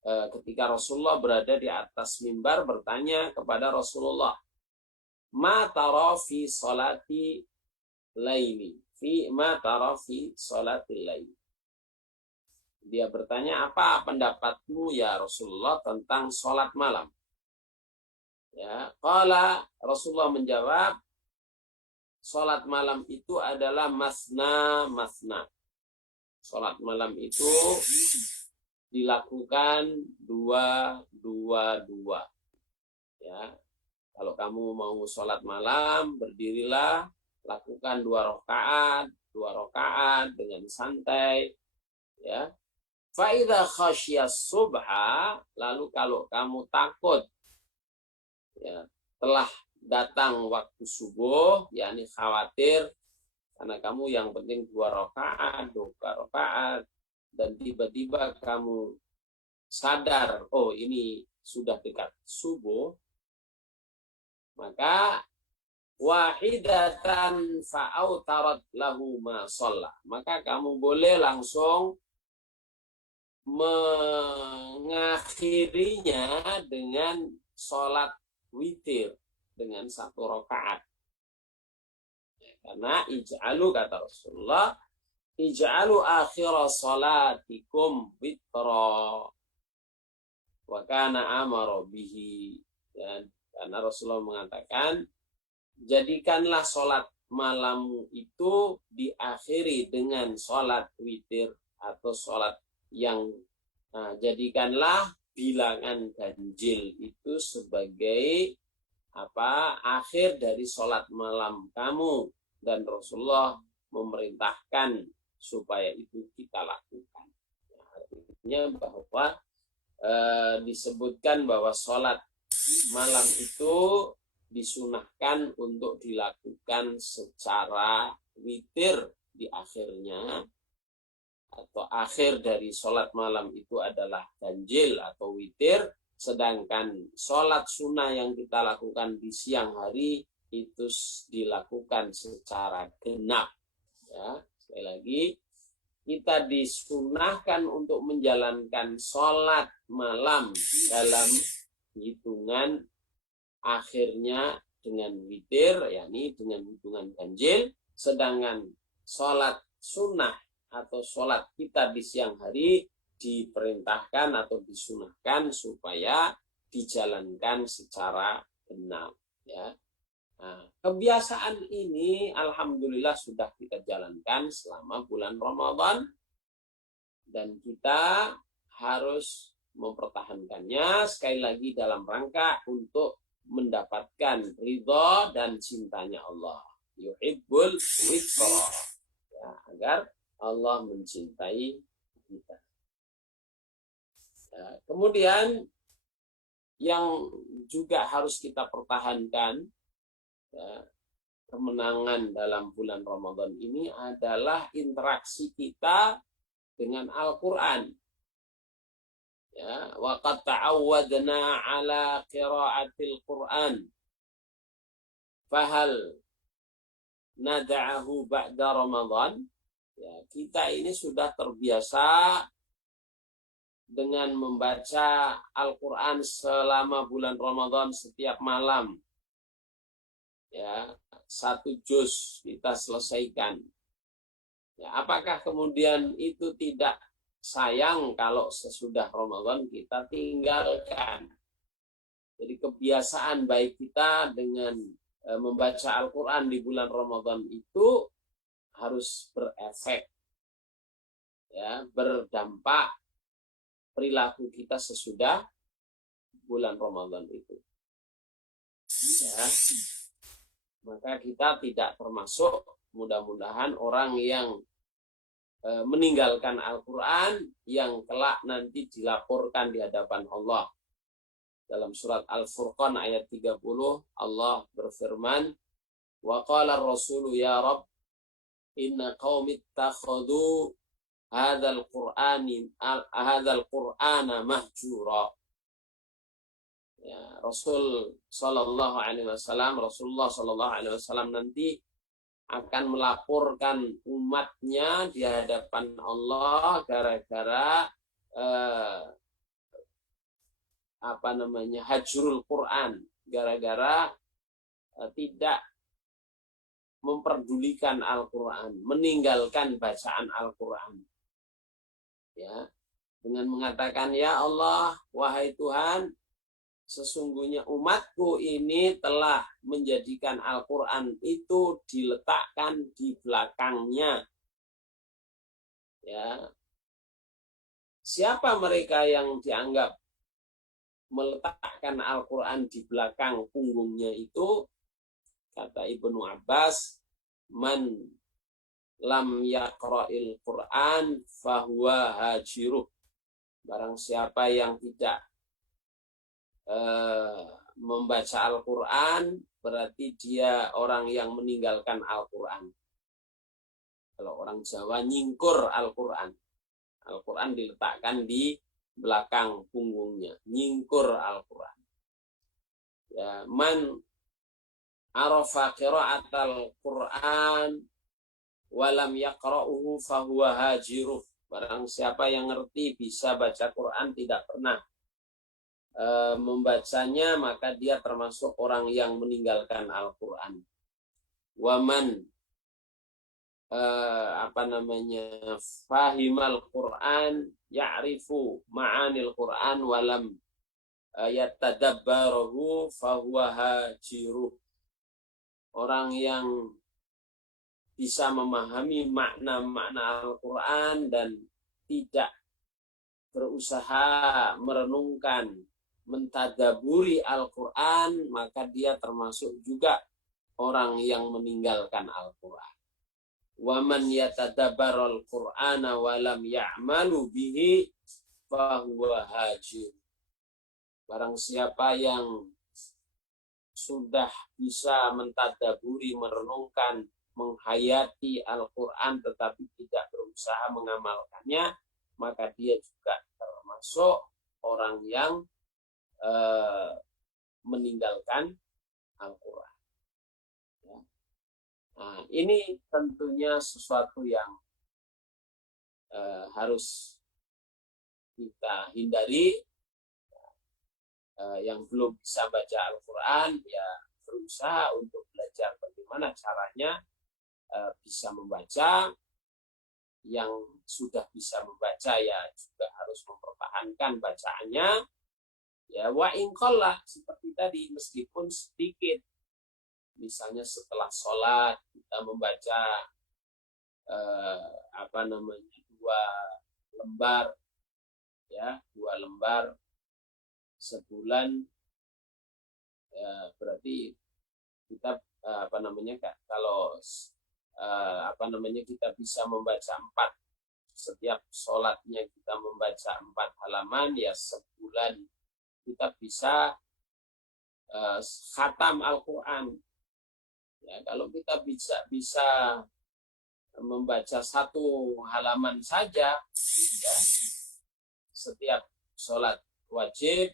ketika Rasulullah berada di atas mimbar bertanya kepada Rasulullah, ma tara fi sholati laili, fi ma tara fi sholati laili. Dia bertanya, apa pendapatmu ya Rasulullah tentang sholat malam? Ya, qala Rasulullah menjawab, sholat malam itu adalah masna masna. Sholat malam itu dilakukan dua dua dua. Ya, kalau kamu mau sholat malam, berdirilah, lakukan dua rakaat dengan santai. Ya, Fa'idha khasyas subha, lalu kalau kamu takut ya, telah datang waktu subuh, yakni khawatir karena kamu yang penting dua rakaat, dan tiba-tiba kamu sadar, oh ini sudah dekat subuh, maka wahidatan fa'autarat lahu ma sholla, maka kamu boleh langsung mengakhirinya dengan sholat witir dengan satu rakaat. Karena ij'alu, kata Rasulullah, ij'alu akhira salatikum witra wa kana amara bihi. Ya, karena Rasulullah mengatakan, jadikanlah sholat malammu itu diakhiri dengan sholat witir atau sholat yang jadikanlah bilangan ganjil itu sebagai akhir dari sholat malam kamu, dan Rasulullah memerintahkan supaya itu kita lakukan. Artinya bahwa disebutkan bahwa sholat malam itu disunahkan untuk dilakukan secara witir di akhirnya, atau akhir dari sholat malam itu adalah ganjil atau witir, sedangkan sholat sunnah yang kita lakukan di siang hari itu dilakukan secara genap. Ya, sekali lagi, kita disunahkan untuk menjalankan sholat malam dalam hitungan akhirnya dengan witir, yakni dengan hitungan ganjil, sedangkan sholat sunnah atau sholat kita di siang hari diperintahkan atau disunahkan supaya dijalankan secara genap. Ya. Nah, kebiasaan ini alhamdulillah sudah kita jalankan selama bulan Ramadan, dan kita harus mempertahankannya sekali lagi dalam rangka untuk mendapatkan ridha dan cintanya Allah. Yuhibbul witra. Ya, agar Allah mencintai kita. Ya, kemudian yang juga harus kita pertahankan, ya, kemenangan dalam bulan Ramadan ini adalah interaksi kita dengan Al-Quran. Ya, wa qad ta'awwadna ala qiraatil Quran. Fahal nada'ahu ba'da Ramadan? Ya, kita ini sudah terbiasa dengan membaca Al-Quran selama bulan Ramadan setiap malam. Ya, 1 juz kita selesaikan. Ya, apakah kemudian itu tidak sayang kalau sesudah Ramadan kita tinggalkan? Jadi kebiasaan baik kita dengan membaca Al-Quran di bulan Ramadan itu harus berefek, ya, berdampak perilaku kita sesudah bulan Ramadan itu. Ya. Maka kita tidak termasuk, mudah-mudahan, orang yang meninggalkan Al-Quran yang kelak nanti dilaporkan di hadapan Allah. Dalam surat Al-Furqan ayat 30, Allah berfirman, wa qala ar-rasulu ya Rabb, inna qaumi ittakhadhu hadzal qur'ana mahjura. Ya, Rasulullah sallallahu alaihi wasallam nanti akan melaporkan umatnya di hadapan Allah gara-gara hajrul Quran, gara-gara tidak memperdulikan Al-Quran, meninggalkan bacaan Al-Quran. Ya, dengan mengatakan, ya Allah, wahai Tuhan, sesungguhnya umatku ini telah menjadikan Al-Quran itu diletakkan di belakangnya. Ya, siapa mereka yang dianggap meletakkan Al-Quran di belakang punggungnya itu? Kata Ibnu Abbas, man lam yaqra'il Quran fahuwa hajiruh. Barang siapa yang tidak membaca Al-Quran, berarti dia orang yang meninggalkan Al-Quran. Kalau orang Jawa, nyingkur Al-Quran. Al-Quran diletakkan di belakang punggungnya. Nyingkur Al-Quran. Ya, man arafa qira'atal Quran walam yaqra'uhu fahuwa hajiruh. Barang siapa yang ngerti bisa baca Quran tidak pernah membacanya, maka dia termasuk orang yang meninggalkan Al-Quran. Waman fahimal Quran ya'rifu ma'anil Quran walam yatadabbarahu fahuwa hajiruh. Orang yang bisa memahami makna-makna Al-Quran dan tidak berusaha merenungkan, mentadaburi Al-Quran, maka dia termasuk juga orang yang meninggalkan Al-Quran. Waman yatadabbarul Qur'ana walam ya'malu bihi fahuwa hajir. Barang siapa yang sudah bisa mentadaburi, merenungkan, menghayati Al-Quran tetapi tidak berusaha mengamalkannya, maka dia juga termasuk orang yang meninggalkan Al-Quran. Ya. Nah, ini tentunya sesuatu yang harus kita hindari. Yang belum bisa baca Al-Quran, ya berusaha untuk belajar bagaimana caranya bisa membaca. Yang sudah bisa membaca ya juga harus mempertahankan bacaannya. Ya, wa inqalla, seperti tadi, meskipun sedikit. Misalnya setelah sholat kita membaca 2 lembar, ya 2 lembar sebulan, ya, berarti kita kalau kita bisa membaca 4, setiap sholatnya kita membaca 4 halaman, ya sebulan kita bisa khatam Al-Quran. Ya, kalau kita bisa membaca 1 halaman saja, ya, setiap sholat wajib,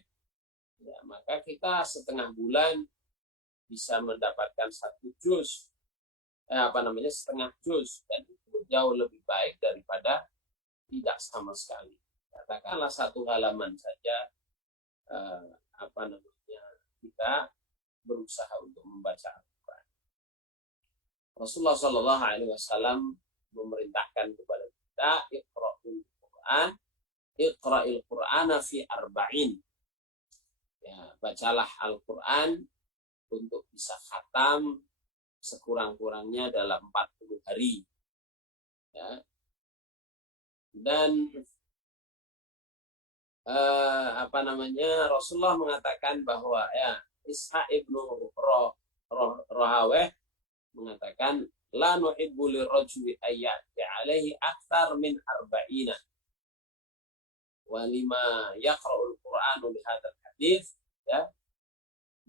ya, maka kita setengah bulan bisa mendapatkan 1 juz, setengah juz, dan itu jauh lebih baik daripada tidak sama sekali. Katakanlah 1 halaman saja, kita berusaha untuk membaca Al-Quran. Rasulullah Shallallahu Alaihi Wasallam memerintahkan kepada kita, iqra'il Qur'ana fi arba'in. Ya, bacalah Al-Quran untuk bisa khatam sekurang-kurangnya dalam 40 hari. Ya. Dan Rasulullah mengatakan bahwa ya Ishaq ibnu Rahaweh mengatakan la nuhibbu lirajuli ayyati alaihi akthar min arba'ina wa lima yaqra'ul Qur'anu li hadzal hadits, ya.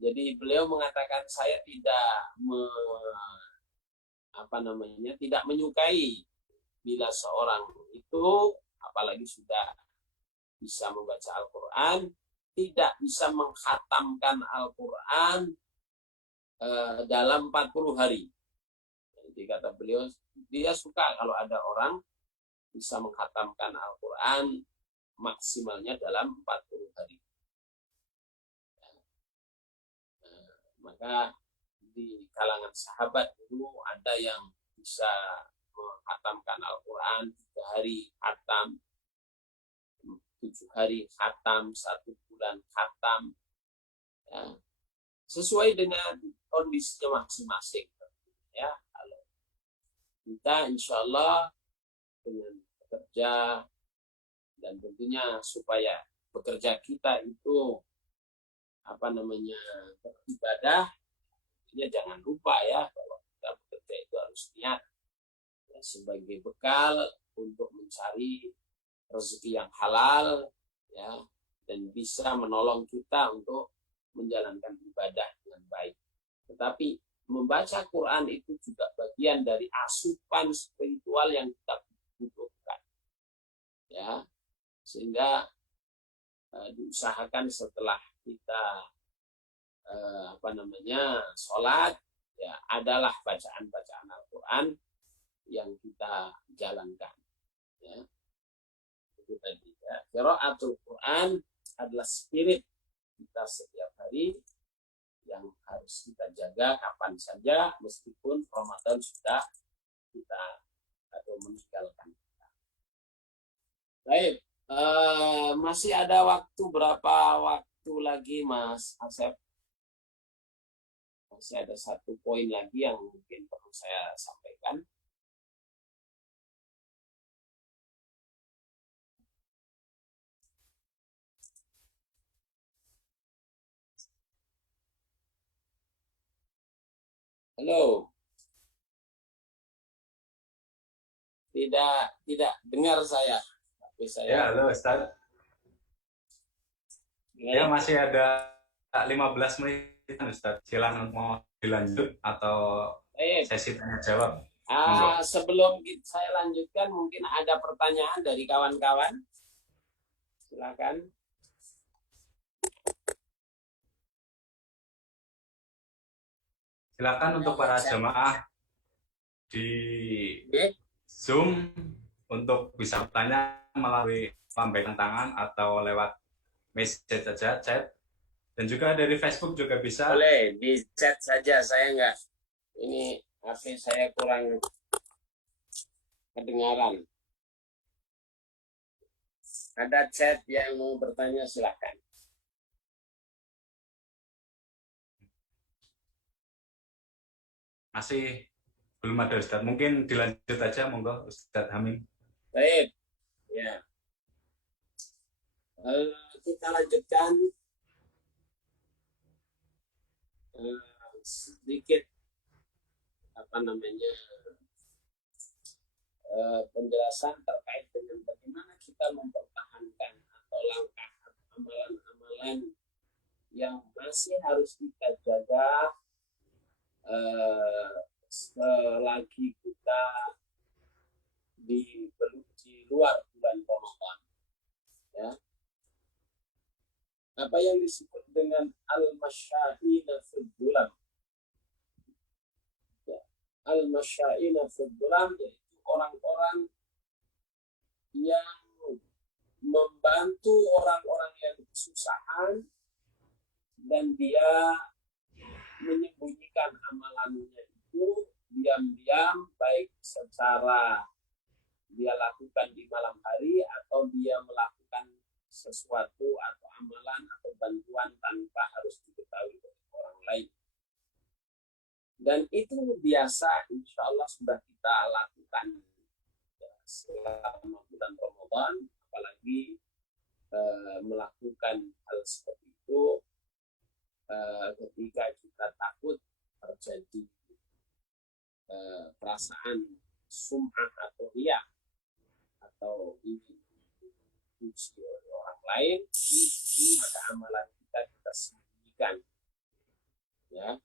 Jadi beliau mengatakan saya tidak menyukai bila seorang itu, apalagi sudah bisa membaca Al-Quran, tidak bisa mengkhatamkan Al-Quran dalam 40 hari. Jadi kata beliau, dia suka kalau ada orang bisa mengkhatamkan Al-Quran maksimalnya dalam 40 hari. Maka di kalangan sahabat dulu ada yang bisa menghatamkan Al-Quran 3 hari khatam, 7 hari khatam, 1 bulan khatam, ya, sesuai dengan kondisinya masing-masing. Ya, kalau kita insya Allah dengan bekerja, dan tentunya supaya bekerja kita itu beribadah, ya jangan lupa ya bahwa kita bekerja itu harus niat ya, sebagai bekal untuk mencari rezeki yang halal ya, dan bisa menolong kita untuk menjalankan ibadah dengan baik. Tetapi membaca Quran itu juga bagian dari asupan spiritual yang kita butuhkan ya, sehingga diusahakan setelah kita sholat ya, adalah bacaan Al-Quran yang kita jalankan ya. Itu tadi ya. Qiraatul Quran adalah spirit kita setiap hari yang harus kita jaga kapan saja, meskipun Ramadan sudah kita atau meninggalkan kita. Baik, masih ada berapa waktu lagi Mas Asep? Masih ada 1 poin lagi yang mungkin perlu saya sampaikan. Halo. Tidak dengar saya. Tapi saya. Ya, halo Ustaz. Ya, masih ada 15 menit Ustaz. Silakan mau dilanjut atau sesi tanya jawab. Sebelum saya lanjutkan, mungkin ada pertanyaan dari kawan-kawan. Silakan. Silakan untuk para jemaah di Zoom untuk bisa bertanya melalui lambaikan tangan atau lewat message saja, chat. Dan juga dari Facebook juga bisa. Boleh, di chat saja. Saya enggak. Ini HP saya kurang kedengaran. Ada chat yang mau bertanya, silakan. Masih belum ada Ustaz. Mungkin dilanjut aja, monggo Ustaz Hamim. Baik. Ya. Kita lanjutkan sedikit penjelasan terkait dengan bagaimana kita mempertahankan atau langkah amalan-amalan yang masih harus kita jaga selagi kita di luar bulan Ramadan ya. Apa yang disebut dengan al-masya'ina fil bulan ya. Al-masya'ina fil bulan yaitu orang-orang yang membantu orang-orang yang kesusahan dan dia menyembunyikan amalannya itu diam-diam, baik secara dia lakukan di malam hari atau dia melakukan sesuatu atau amalan atau bantuan tanpa harus diketahui oleh orang lain. Dan itu biasa, insya Allah sudah kita lakukan selama bulan Ramadan, apalagi melakukan hal seperti itu ketika kita takut terjadi perasaan sum'ah atau riya atau ingin dipuji oleh orang lain, maka amalan kita sembunyikan ya.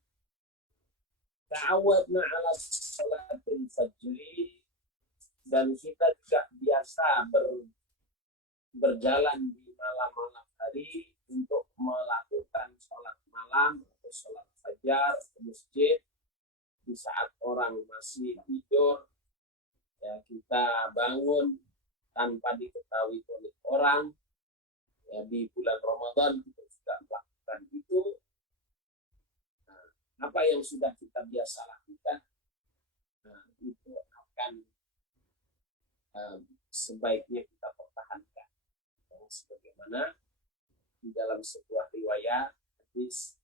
Ta'awadna ala salatil fajri, dan kita juga biasa berjalan di malam-malam hari untuk melakukan sholat malam atau sholat fajar ke masjid di saat orang masih tidur ya, kita bangun tanpa diketahui oleh orang ya. Di bulan Ramadan kita juga melakukan itu. Apa yang sudah kita biasa lakukan itu akan sebaiknya kita pertahankan. sebagaimana di dalam sebuah riwayat hadis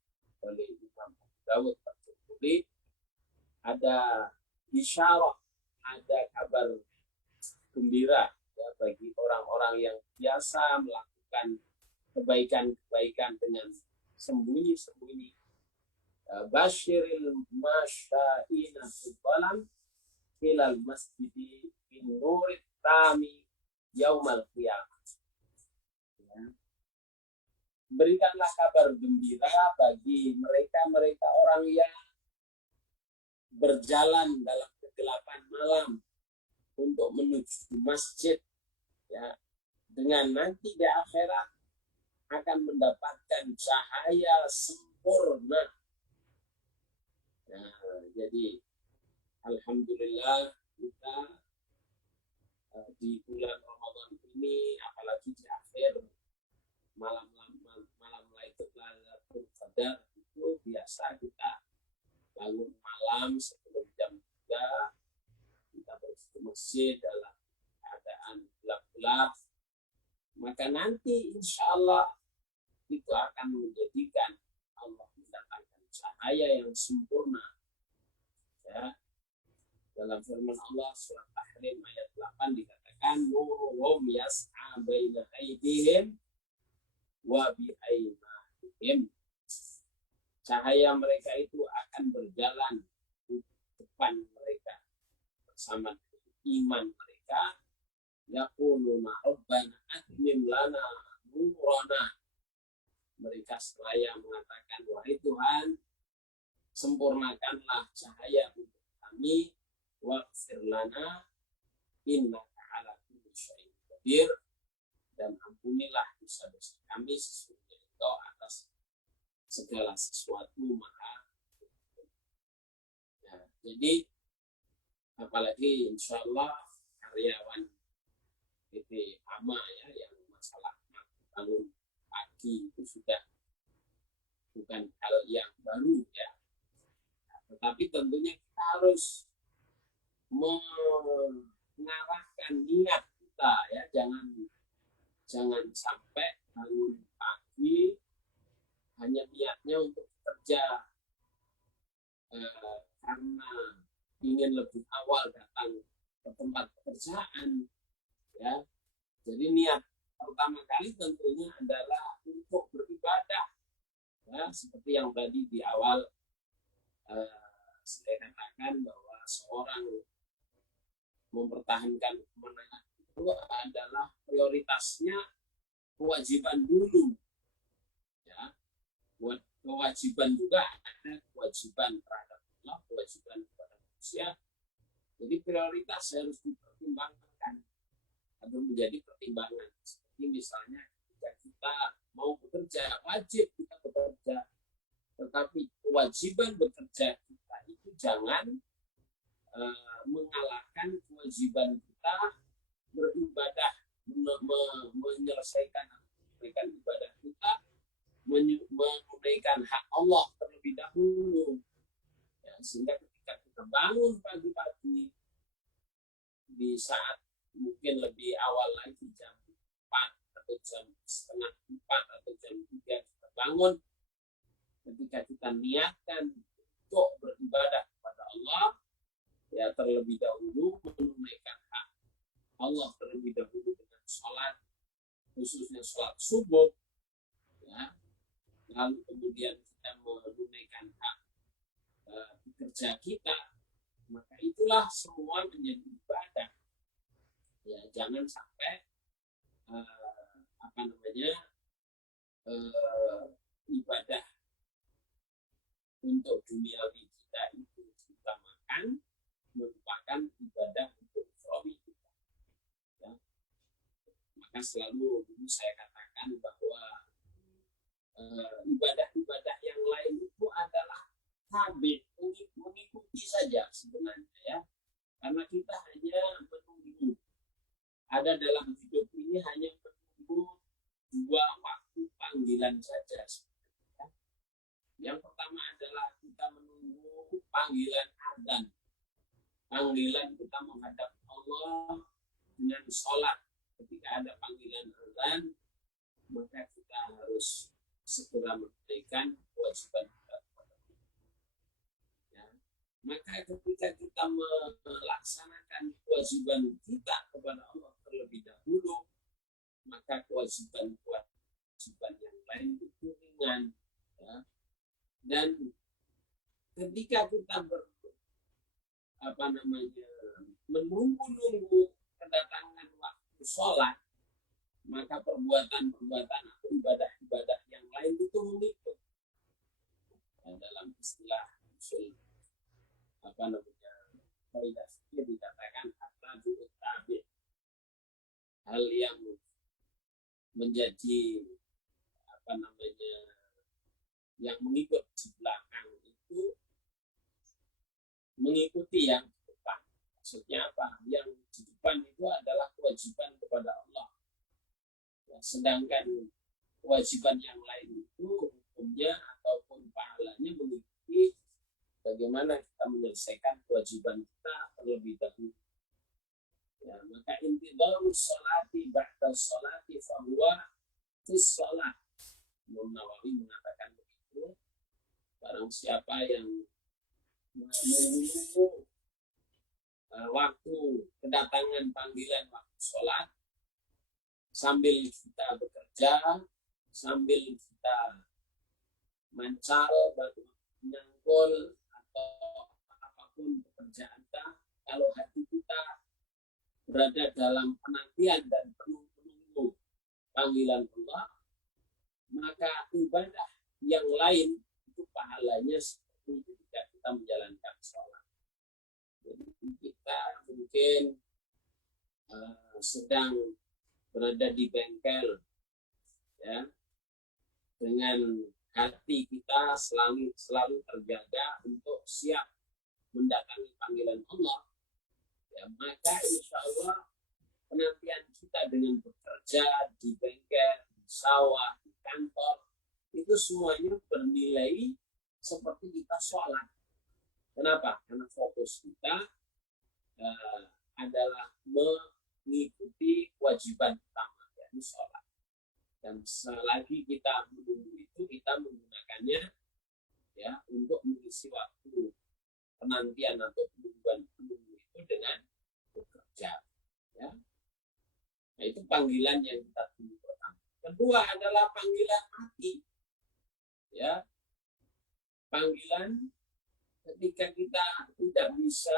oleh Imam Abu Dawud At-Tirmidzi, ada isyarat, ada kabar gembira ya, bagi orang-orang yang biasa melakukan kebaikan-kebaikan dengan sembunyi-sembunyi. Basyiril masya'ina fil ilal masjidi bin nurit tami yaumal qiyamah. Ya. Berikanlah kabar gembira bagi mereka orang yang berjalan dalam kegelapan malam untuk menuju masjid, ya, dengan nanti di akhirat akan mendapatkan cahaya sempurna. Nah, jadi alhamdulillah kita di bulan Ramadan ini, apalagi di akhir malam Lailatul Qadar, itu biasa kita bangun malam sebelum jam 3, kita pergi ke masjid dalam keadaan gelap-gelap, maka nanti insya Allah itu akan menjadikan Allah mendatangkan cahaya yang sempurna. Ya. Dalam firman Allah surat Tahrim ayat 8 dikatakan nuruhum yas'a baina aydihim wa bi aymanihim. Cahaya mereka itu akan berjalan di depan mereka bersama iman mereka. Yaquluna rabbana atmim lana nurana. Mereka seraya mengatakan, wahai Tuhan, sempurnakanlah cahaya untuk kami, waghfir lana innaka ala kulli syai'in qadir, dan ampunilah dosa-dosa kami, sesungguhnya Engkau atas segala sesuatu maha. Ya, jadi apalagi insya Allah karyawan PT AMA ya, yang masalah bangun pagi itu sudah bukan hal yang baru ya, tetapi tentunya kita harus mengarahkan niat kita ya, jangan sampai bangun pagi hanya niatnya untuk bekerja karena ingin lebih awal datang ke tempat pekerjaan ya. Jadi niat pertama kali tentunya adalah untuk beribadah ya, seperti yang tadi di awal saya katakan bahwa seorang mempertahankan kemenangan itu adalah prioritasnya kewajiban dulu ya. Buat kewajiban juga ada kewajiban terhadap Allah, kewajiban kepada manusia. Jadi prioritas harus dipertimbangkan atau menjadi pertimbangan. Seperti misalnya jika kita mau bekerja, wajib kita bekerja, tetapi kewajiban bekerja kita itu jangan mengalahkan kewajiban kita beribadah, menyelesaikan ibadah kita, menunaikan hak Allah terlebih dahulu ya, sehingga ketika kita bangun pagi-pagi di saat mungkin lebih awal lagi jam 4 atau jam setengah 4 atau jam 3 kita bangun, ketika kita niatkan untuk beribadah kepada Allah ya, terlebih dahulu menunaikan hak Allah terlebih dahulu dengan sholat, khususnya sholat subuh ya, lalu kemudian kita menunaikan hak pekerja kita, maka itulah semua menjadi ibadah ya. Jangan sampai ibadah untuk duniawi kita itu diutamakan, merupakan ibadah untuk ukhrawi kita ya. Maka selalu dulu saya katakan bahwa ibadah-ibadah yang lain itu adalah tabi, mengikuti saja sebenarnya ya, karena kita hanya menunggu, ada dalam hidup ini hanya menunggu 2 waktu panggilan saja ya. Yang pertama adalah kita menunggu panggilan adzan, panggilan kita menghadap Allah dengan sholat. Ketika ada panggilan adzan maka kita harus segera menunaikan kewajiban kita kepada Allah. Ya. Maka ketika kita melaksanakan kewajiban kita kepada Allah terlebih dahulu, maka kewajiban yang lain itu ringan. Ya. Dan ketika kita menunggu kedatangan waktu sholat, maka perbuatan-perbuatan atau ibadah-ibadah yang lain itu mengikut. Dalam istilah usul kaidah fikih dikatakan at-tabi'ut tabi'. Hal yang menjadi yang mengikut di belakang itu mengikuti yang di depan. Maksudnya apa? Yang di depan itu adalah kewajiban kepada Allah. Ya, sedangkan kewajiban yang lain itu hukumnya ataupun pahalanya mengikuti bagaimana kita menyelesaikan kewajiban kita terlebih dahulu. Ya, maka intidharu sholati ba'da sholati fahuwa fis sholat. Imam Nawawi mengatakan begitu. Barang siapa yang menunggu waktu kedatangan panggilan waktu sholat sambil kita bekerja, sambil kita mancal, menyangkul atau apapun pekerjaan kita, kalau hati kita berada dalam penantian dan menunggu panggilan Allah, maka ibadah yang lain itu pahalanya seperti ketika kita menjalankan sholat. Jadi kita mungkin sedang berada di bengkel, ya, dengan hati kita selalu terjaga untuk siap mendatangi panggilan Allah, ya, maka insya Allah penantian kita dengan bekerja di bengkel, di sawah, di kantor, itu semuanya bernilai seperti kita sholat. Kenapa? Karena fokus kita adalah mengikuti kewajiban utama, yakni sholat. Dan selagi kita menunggu itu, kita menggunakannya, ya, untuk mengisi waktu penantian atau penunggu itu dengan bekerja. Ya. Nah, itu panggilan yang kita tunggu pertama. Kedua adalah panggilan mati. Ya. Panggilan ketika kita tidak bisa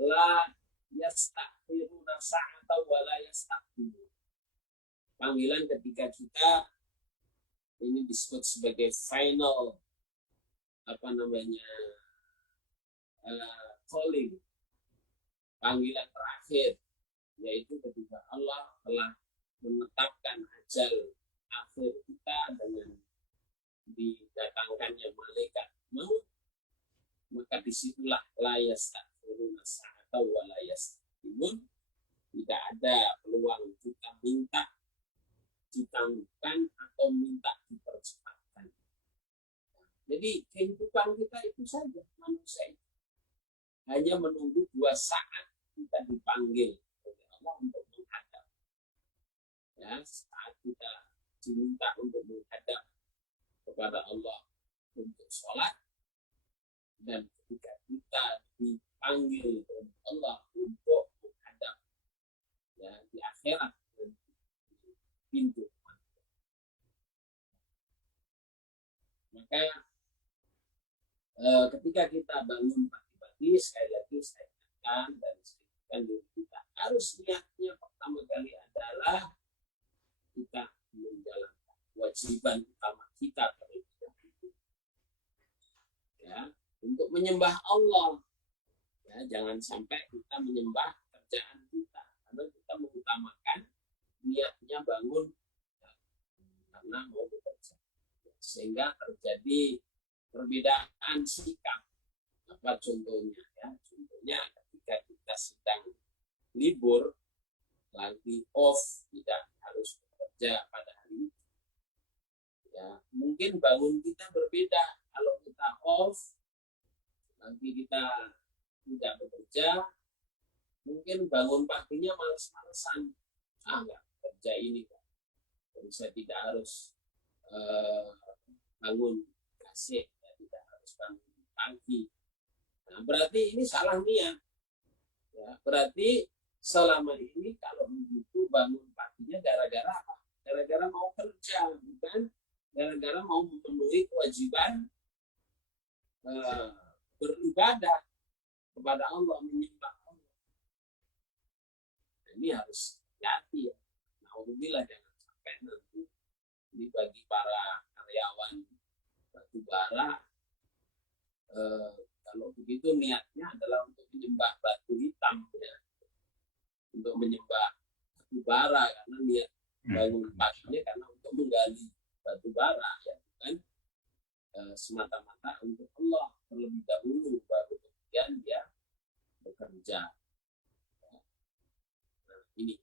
la yastaghfiruna sa'ata wa la yastaghfiru. Panggilan ketika kita ini disebut sebagai final calling, panggilan terakhir, yaitu ketika Allah telah menetapkan ajal akhir kita dengan didatangkannya malaikat maut, maka disitulah la yastaghfiruna sa'ata wa la yastaghfirun. Tidak ada peluang kita minta ditangguhkan atau minta dipercepatkan. Jadi kehidupan kita itu saja, manusia itu hanya menunggu 2 saat kita dipanggil oleh Allah untuk menghadap. Ya, saat kita diminta untuk menghadap kepada Allah untuk sholat, dan ketika kita dipanggil oleh Allah untuk menghadap, ya, di akhirat pintu. Maka ketika kita bangun pagi-pagi, sekali lagi saya ingatkan dan sedikitkan diri kita, harus niatnya pertama kali adalah kita menjalankan kewajiban utama kita terlebih dahulu, ya, untuk menyembah Allah. Ya, jangan sampai kita menyembah kerjaan kita, karena kita mengutamakan niatnya bangun karena mau bekerja, sehingga terjadi perbedaan sikap. Apa contohnya? Ya, contohnya ketika kita sedang libur, lagi off, tidak harus bekerja pada hari itu, ya, mungkin bangun kita berbeda. Kalau kita off, lagi kita tidak bekerja, mungkin bangun paginya males-malesan, enggak kerja ini kan. Bisa tidak harus bangun kasih, tidak harus bangun pagi. Nah, berarti ini salah niat. Ya, berarti selama ini kalau begitu bangun paginya gara-gara apa? Gara-gara mau kerja, bukan gara-gara mau memenuhi kewajiban beribadah kepada Allah, menyembah Allah. Nah, ini harus hati ya. Alhamdulillah jangan sampai nanti ini bagi para karyawan batubara kalau begitu niatnya adalah untuk menyembah batu hitam ya, untuk menyembah batu bara karena niat bangun paginya karena untuk menggali batu bara ya kan, semata-mata untuk Allah terlebih dahulu baru kemudian dia bekerja. Nah, ini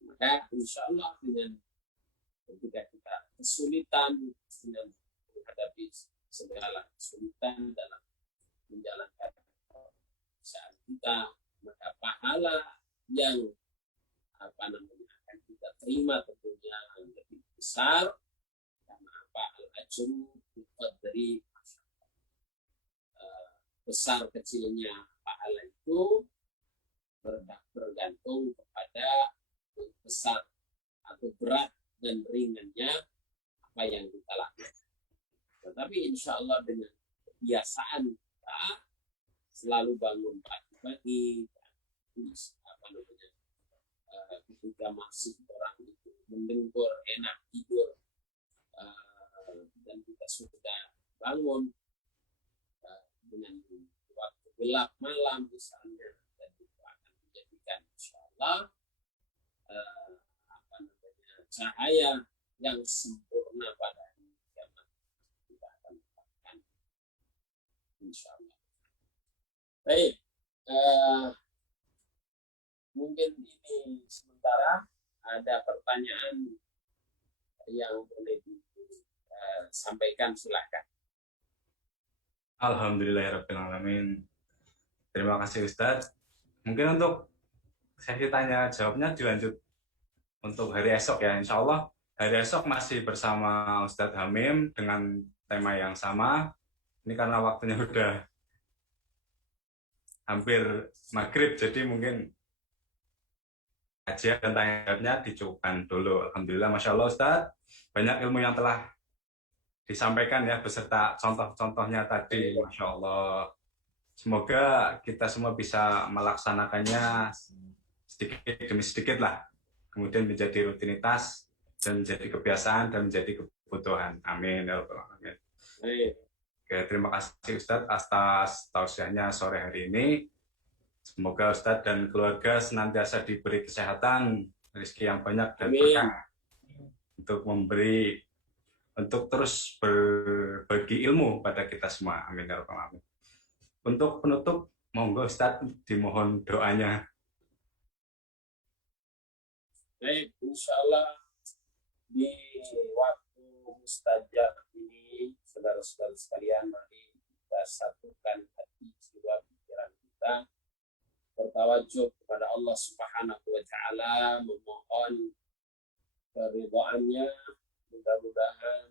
maka insya Allah dengan ketika kita kesulitan dengan menghadapi segala kesulitan dalam menjalankan pekerjaan kita, maka pahala yang akan kita terima tentunya lebih besar karena apa, al-ajru dari besar kecilnya pahala itu bergantung kepada besar atau berat dan ringannya apa yang kita lakukan. Tetapi insya Allah dengan kebiasaan kita selalu bangun pagi-pagi, ketika masih orang itu mendengkur enak tidur dan kita sudah bangun dengan waktu gelap malam misalnya, dan itu akan menjadikan insya Allah cahaya yang sempurna pada hari kiamat kita akan dapatkan insya Allah. Baik, mungkin ini sementara ada pertanyaan yang boleh disampaikan, silahkan. Alhamdulillahirrahmanirrahim. Terima kasih Ustadz. Mungkin untuk sesi tanya jawabnya dilanjut untuk hari esok ya, insya Allah hari esok masih bersama Ustadz Hamim dengan tema yang sama. Ini karena waktunya udah hampir maghrib, jadi mungkin kajian dan tanya jawabnya dicukupkan dulu. Alhamdulillah, Masya Allah Ustadz, banyak ilmu yang telah disampaikan ya, beserta contoh-contohnya tadi, Masya Allah. Semoga kita semua bisa melaksanakannya sedikit demi sedikit lah, kemudian menjadi rutinitas dan menjadi kebiasaan dan menjadi kebutuhan. Amin ya rabbal alamin. Oke, terima kasih Ustadz atas tausiahnya sore hari ini. Semoga Ustadz dan keluarga senantiasa diberi kesehatan, rezeki yang banyak dan berkah untuk terus berbagi ilmu pada kita semua. Amin ya rabbal alamin. Untuk penutup, monggo Ustadz dimohon doanya. Baik, insya Allah di waktu mustajab ini, saudara-saudara sekalian, mari kita satukan hati, jiwa, pikiran kita, bertawajuh kepada Allah Subhanahu wa Ta'ala, memohon keridhaannya. Mudah-mudahan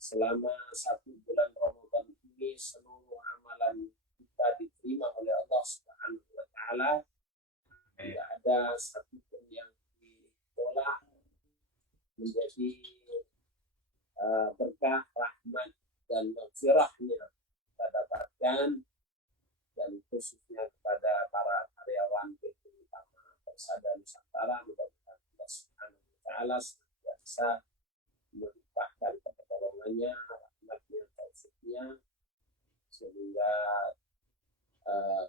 selama 1 bulan Ramadan ini seluruh amalan kita diterima oleh Allah Subhanahu wa Ta'ala. Tidak ada satupun yang ditolak, menjadi berkah, rahmat dan maghfirahnya kita dapatkan, dan khususnya kepada para karyawan PT Utama Persada Nusantara. Mudah-mudahan Allah Subhanahu wa Ta'ala senantiasa melimpahkan pertolongannya, rahmatnya, taufiknya, sehingga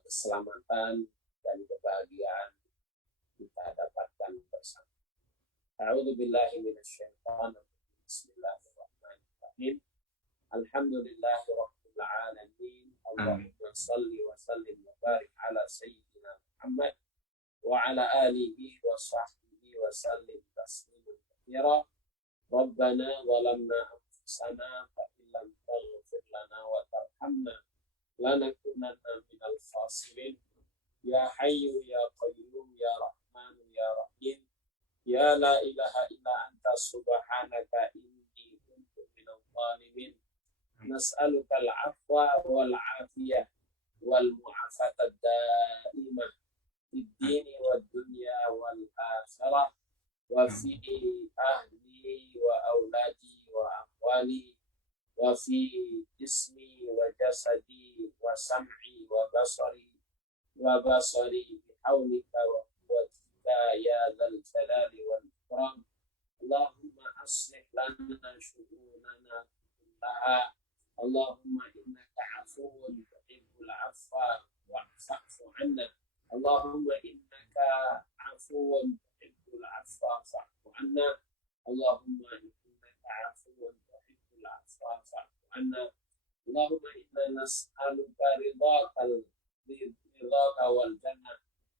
keselamatan dan kebahagiaan kita dapatkan bersama. A'udzu billahi minasyaitonir rajim. Bismillahirrahmanirrahim. Alhamdulillahi rabbil alamin. Allahumma shalli wa sallim wa barik ala sayyidina Muhammad wa ala alihi wa sahbihi wa sallim tasliman katsira. Rabbana zalamna anfusana fa illam taghfir lana wa tarhamna lanakunanna minal khasirin. Ya Hayyu ya Qayyum ya Rahman ya Rahim. Ya la ilaha subhanaka inni kuntu minadh dhalimin. Nas'aluka al-'afwa wal 'afiyah wal mu'afata ad-daimah fid dini wad dunya wal akhirah wa fi ahli wa auladi wa amwali wa fi ismi wa jasadi wa sam'i wa basari bihaulika wa quwwatika ya dzal jalali wal ikram. Allahumma aslih lana syu'unana kullaha. Allahumma innaka 'afuwwun tuhibbul 'afwa fa'fu 'anna. Allahumma innaka 'afuwwun tuhibbul 'afwa fa'fu 'anna. Allahumma innaka 'afuwwun tuhibbul 'afwa fa'fu 'anna. Allahumma inna nas'aluka ridhaka wal jannah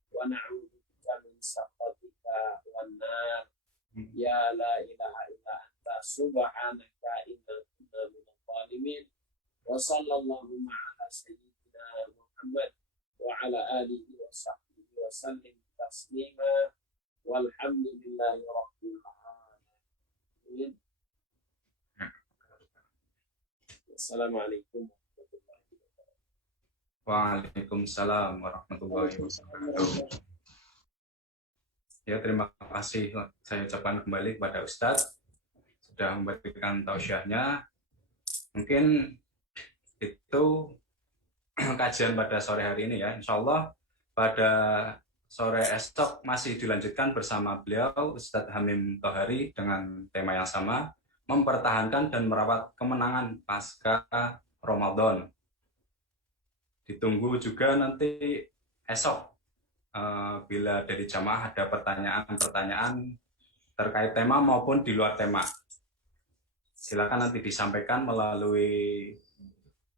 wa na'udzubika min sakhatika wan nar. Ya la ilaha illa anta subhanaka inna kunna minadh dhalimin. Wa sallallahu ala sayyidina Muhammad wa ala alihi wa sahbihi wa sallim taslima walhamdulillahi rabbil alamin. Assalamualaikum warahmatullahi wabarakatuh. Waalaikumsalam warahmatullahi wabarakatuh. Ya, terima kasih saya ucapkan kembali kepada Ustadz sudah memberikan tausiahnya. Mungkin itu kajian pada sore hari ini ya. Insya Allah pada sore esok masih dilanjutkan bersama beliau Ustadz Hamim Thohari dengan tema yang sama, mempertahankan dan merawat kemenangan pasca Ramadan. Ditunggu juga nanti esok bila dari jamaah ada pertanyaan-pertanyaan terkait tema maupun di luar tema. Silakan nanti disampaikan melalui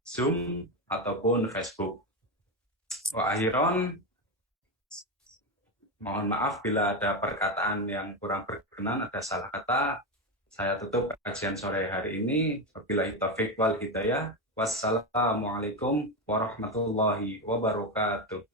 Zoom ataupun Facebook. Wa akhiron, mohon maaf bila ada perkataan yang kurang berkenan, ada salah kata. Saya tutup kajian sore hari ini. Wabillahi taufiq wal hidayah. Wassalamualaikum warahmatullahi wabarakatuh.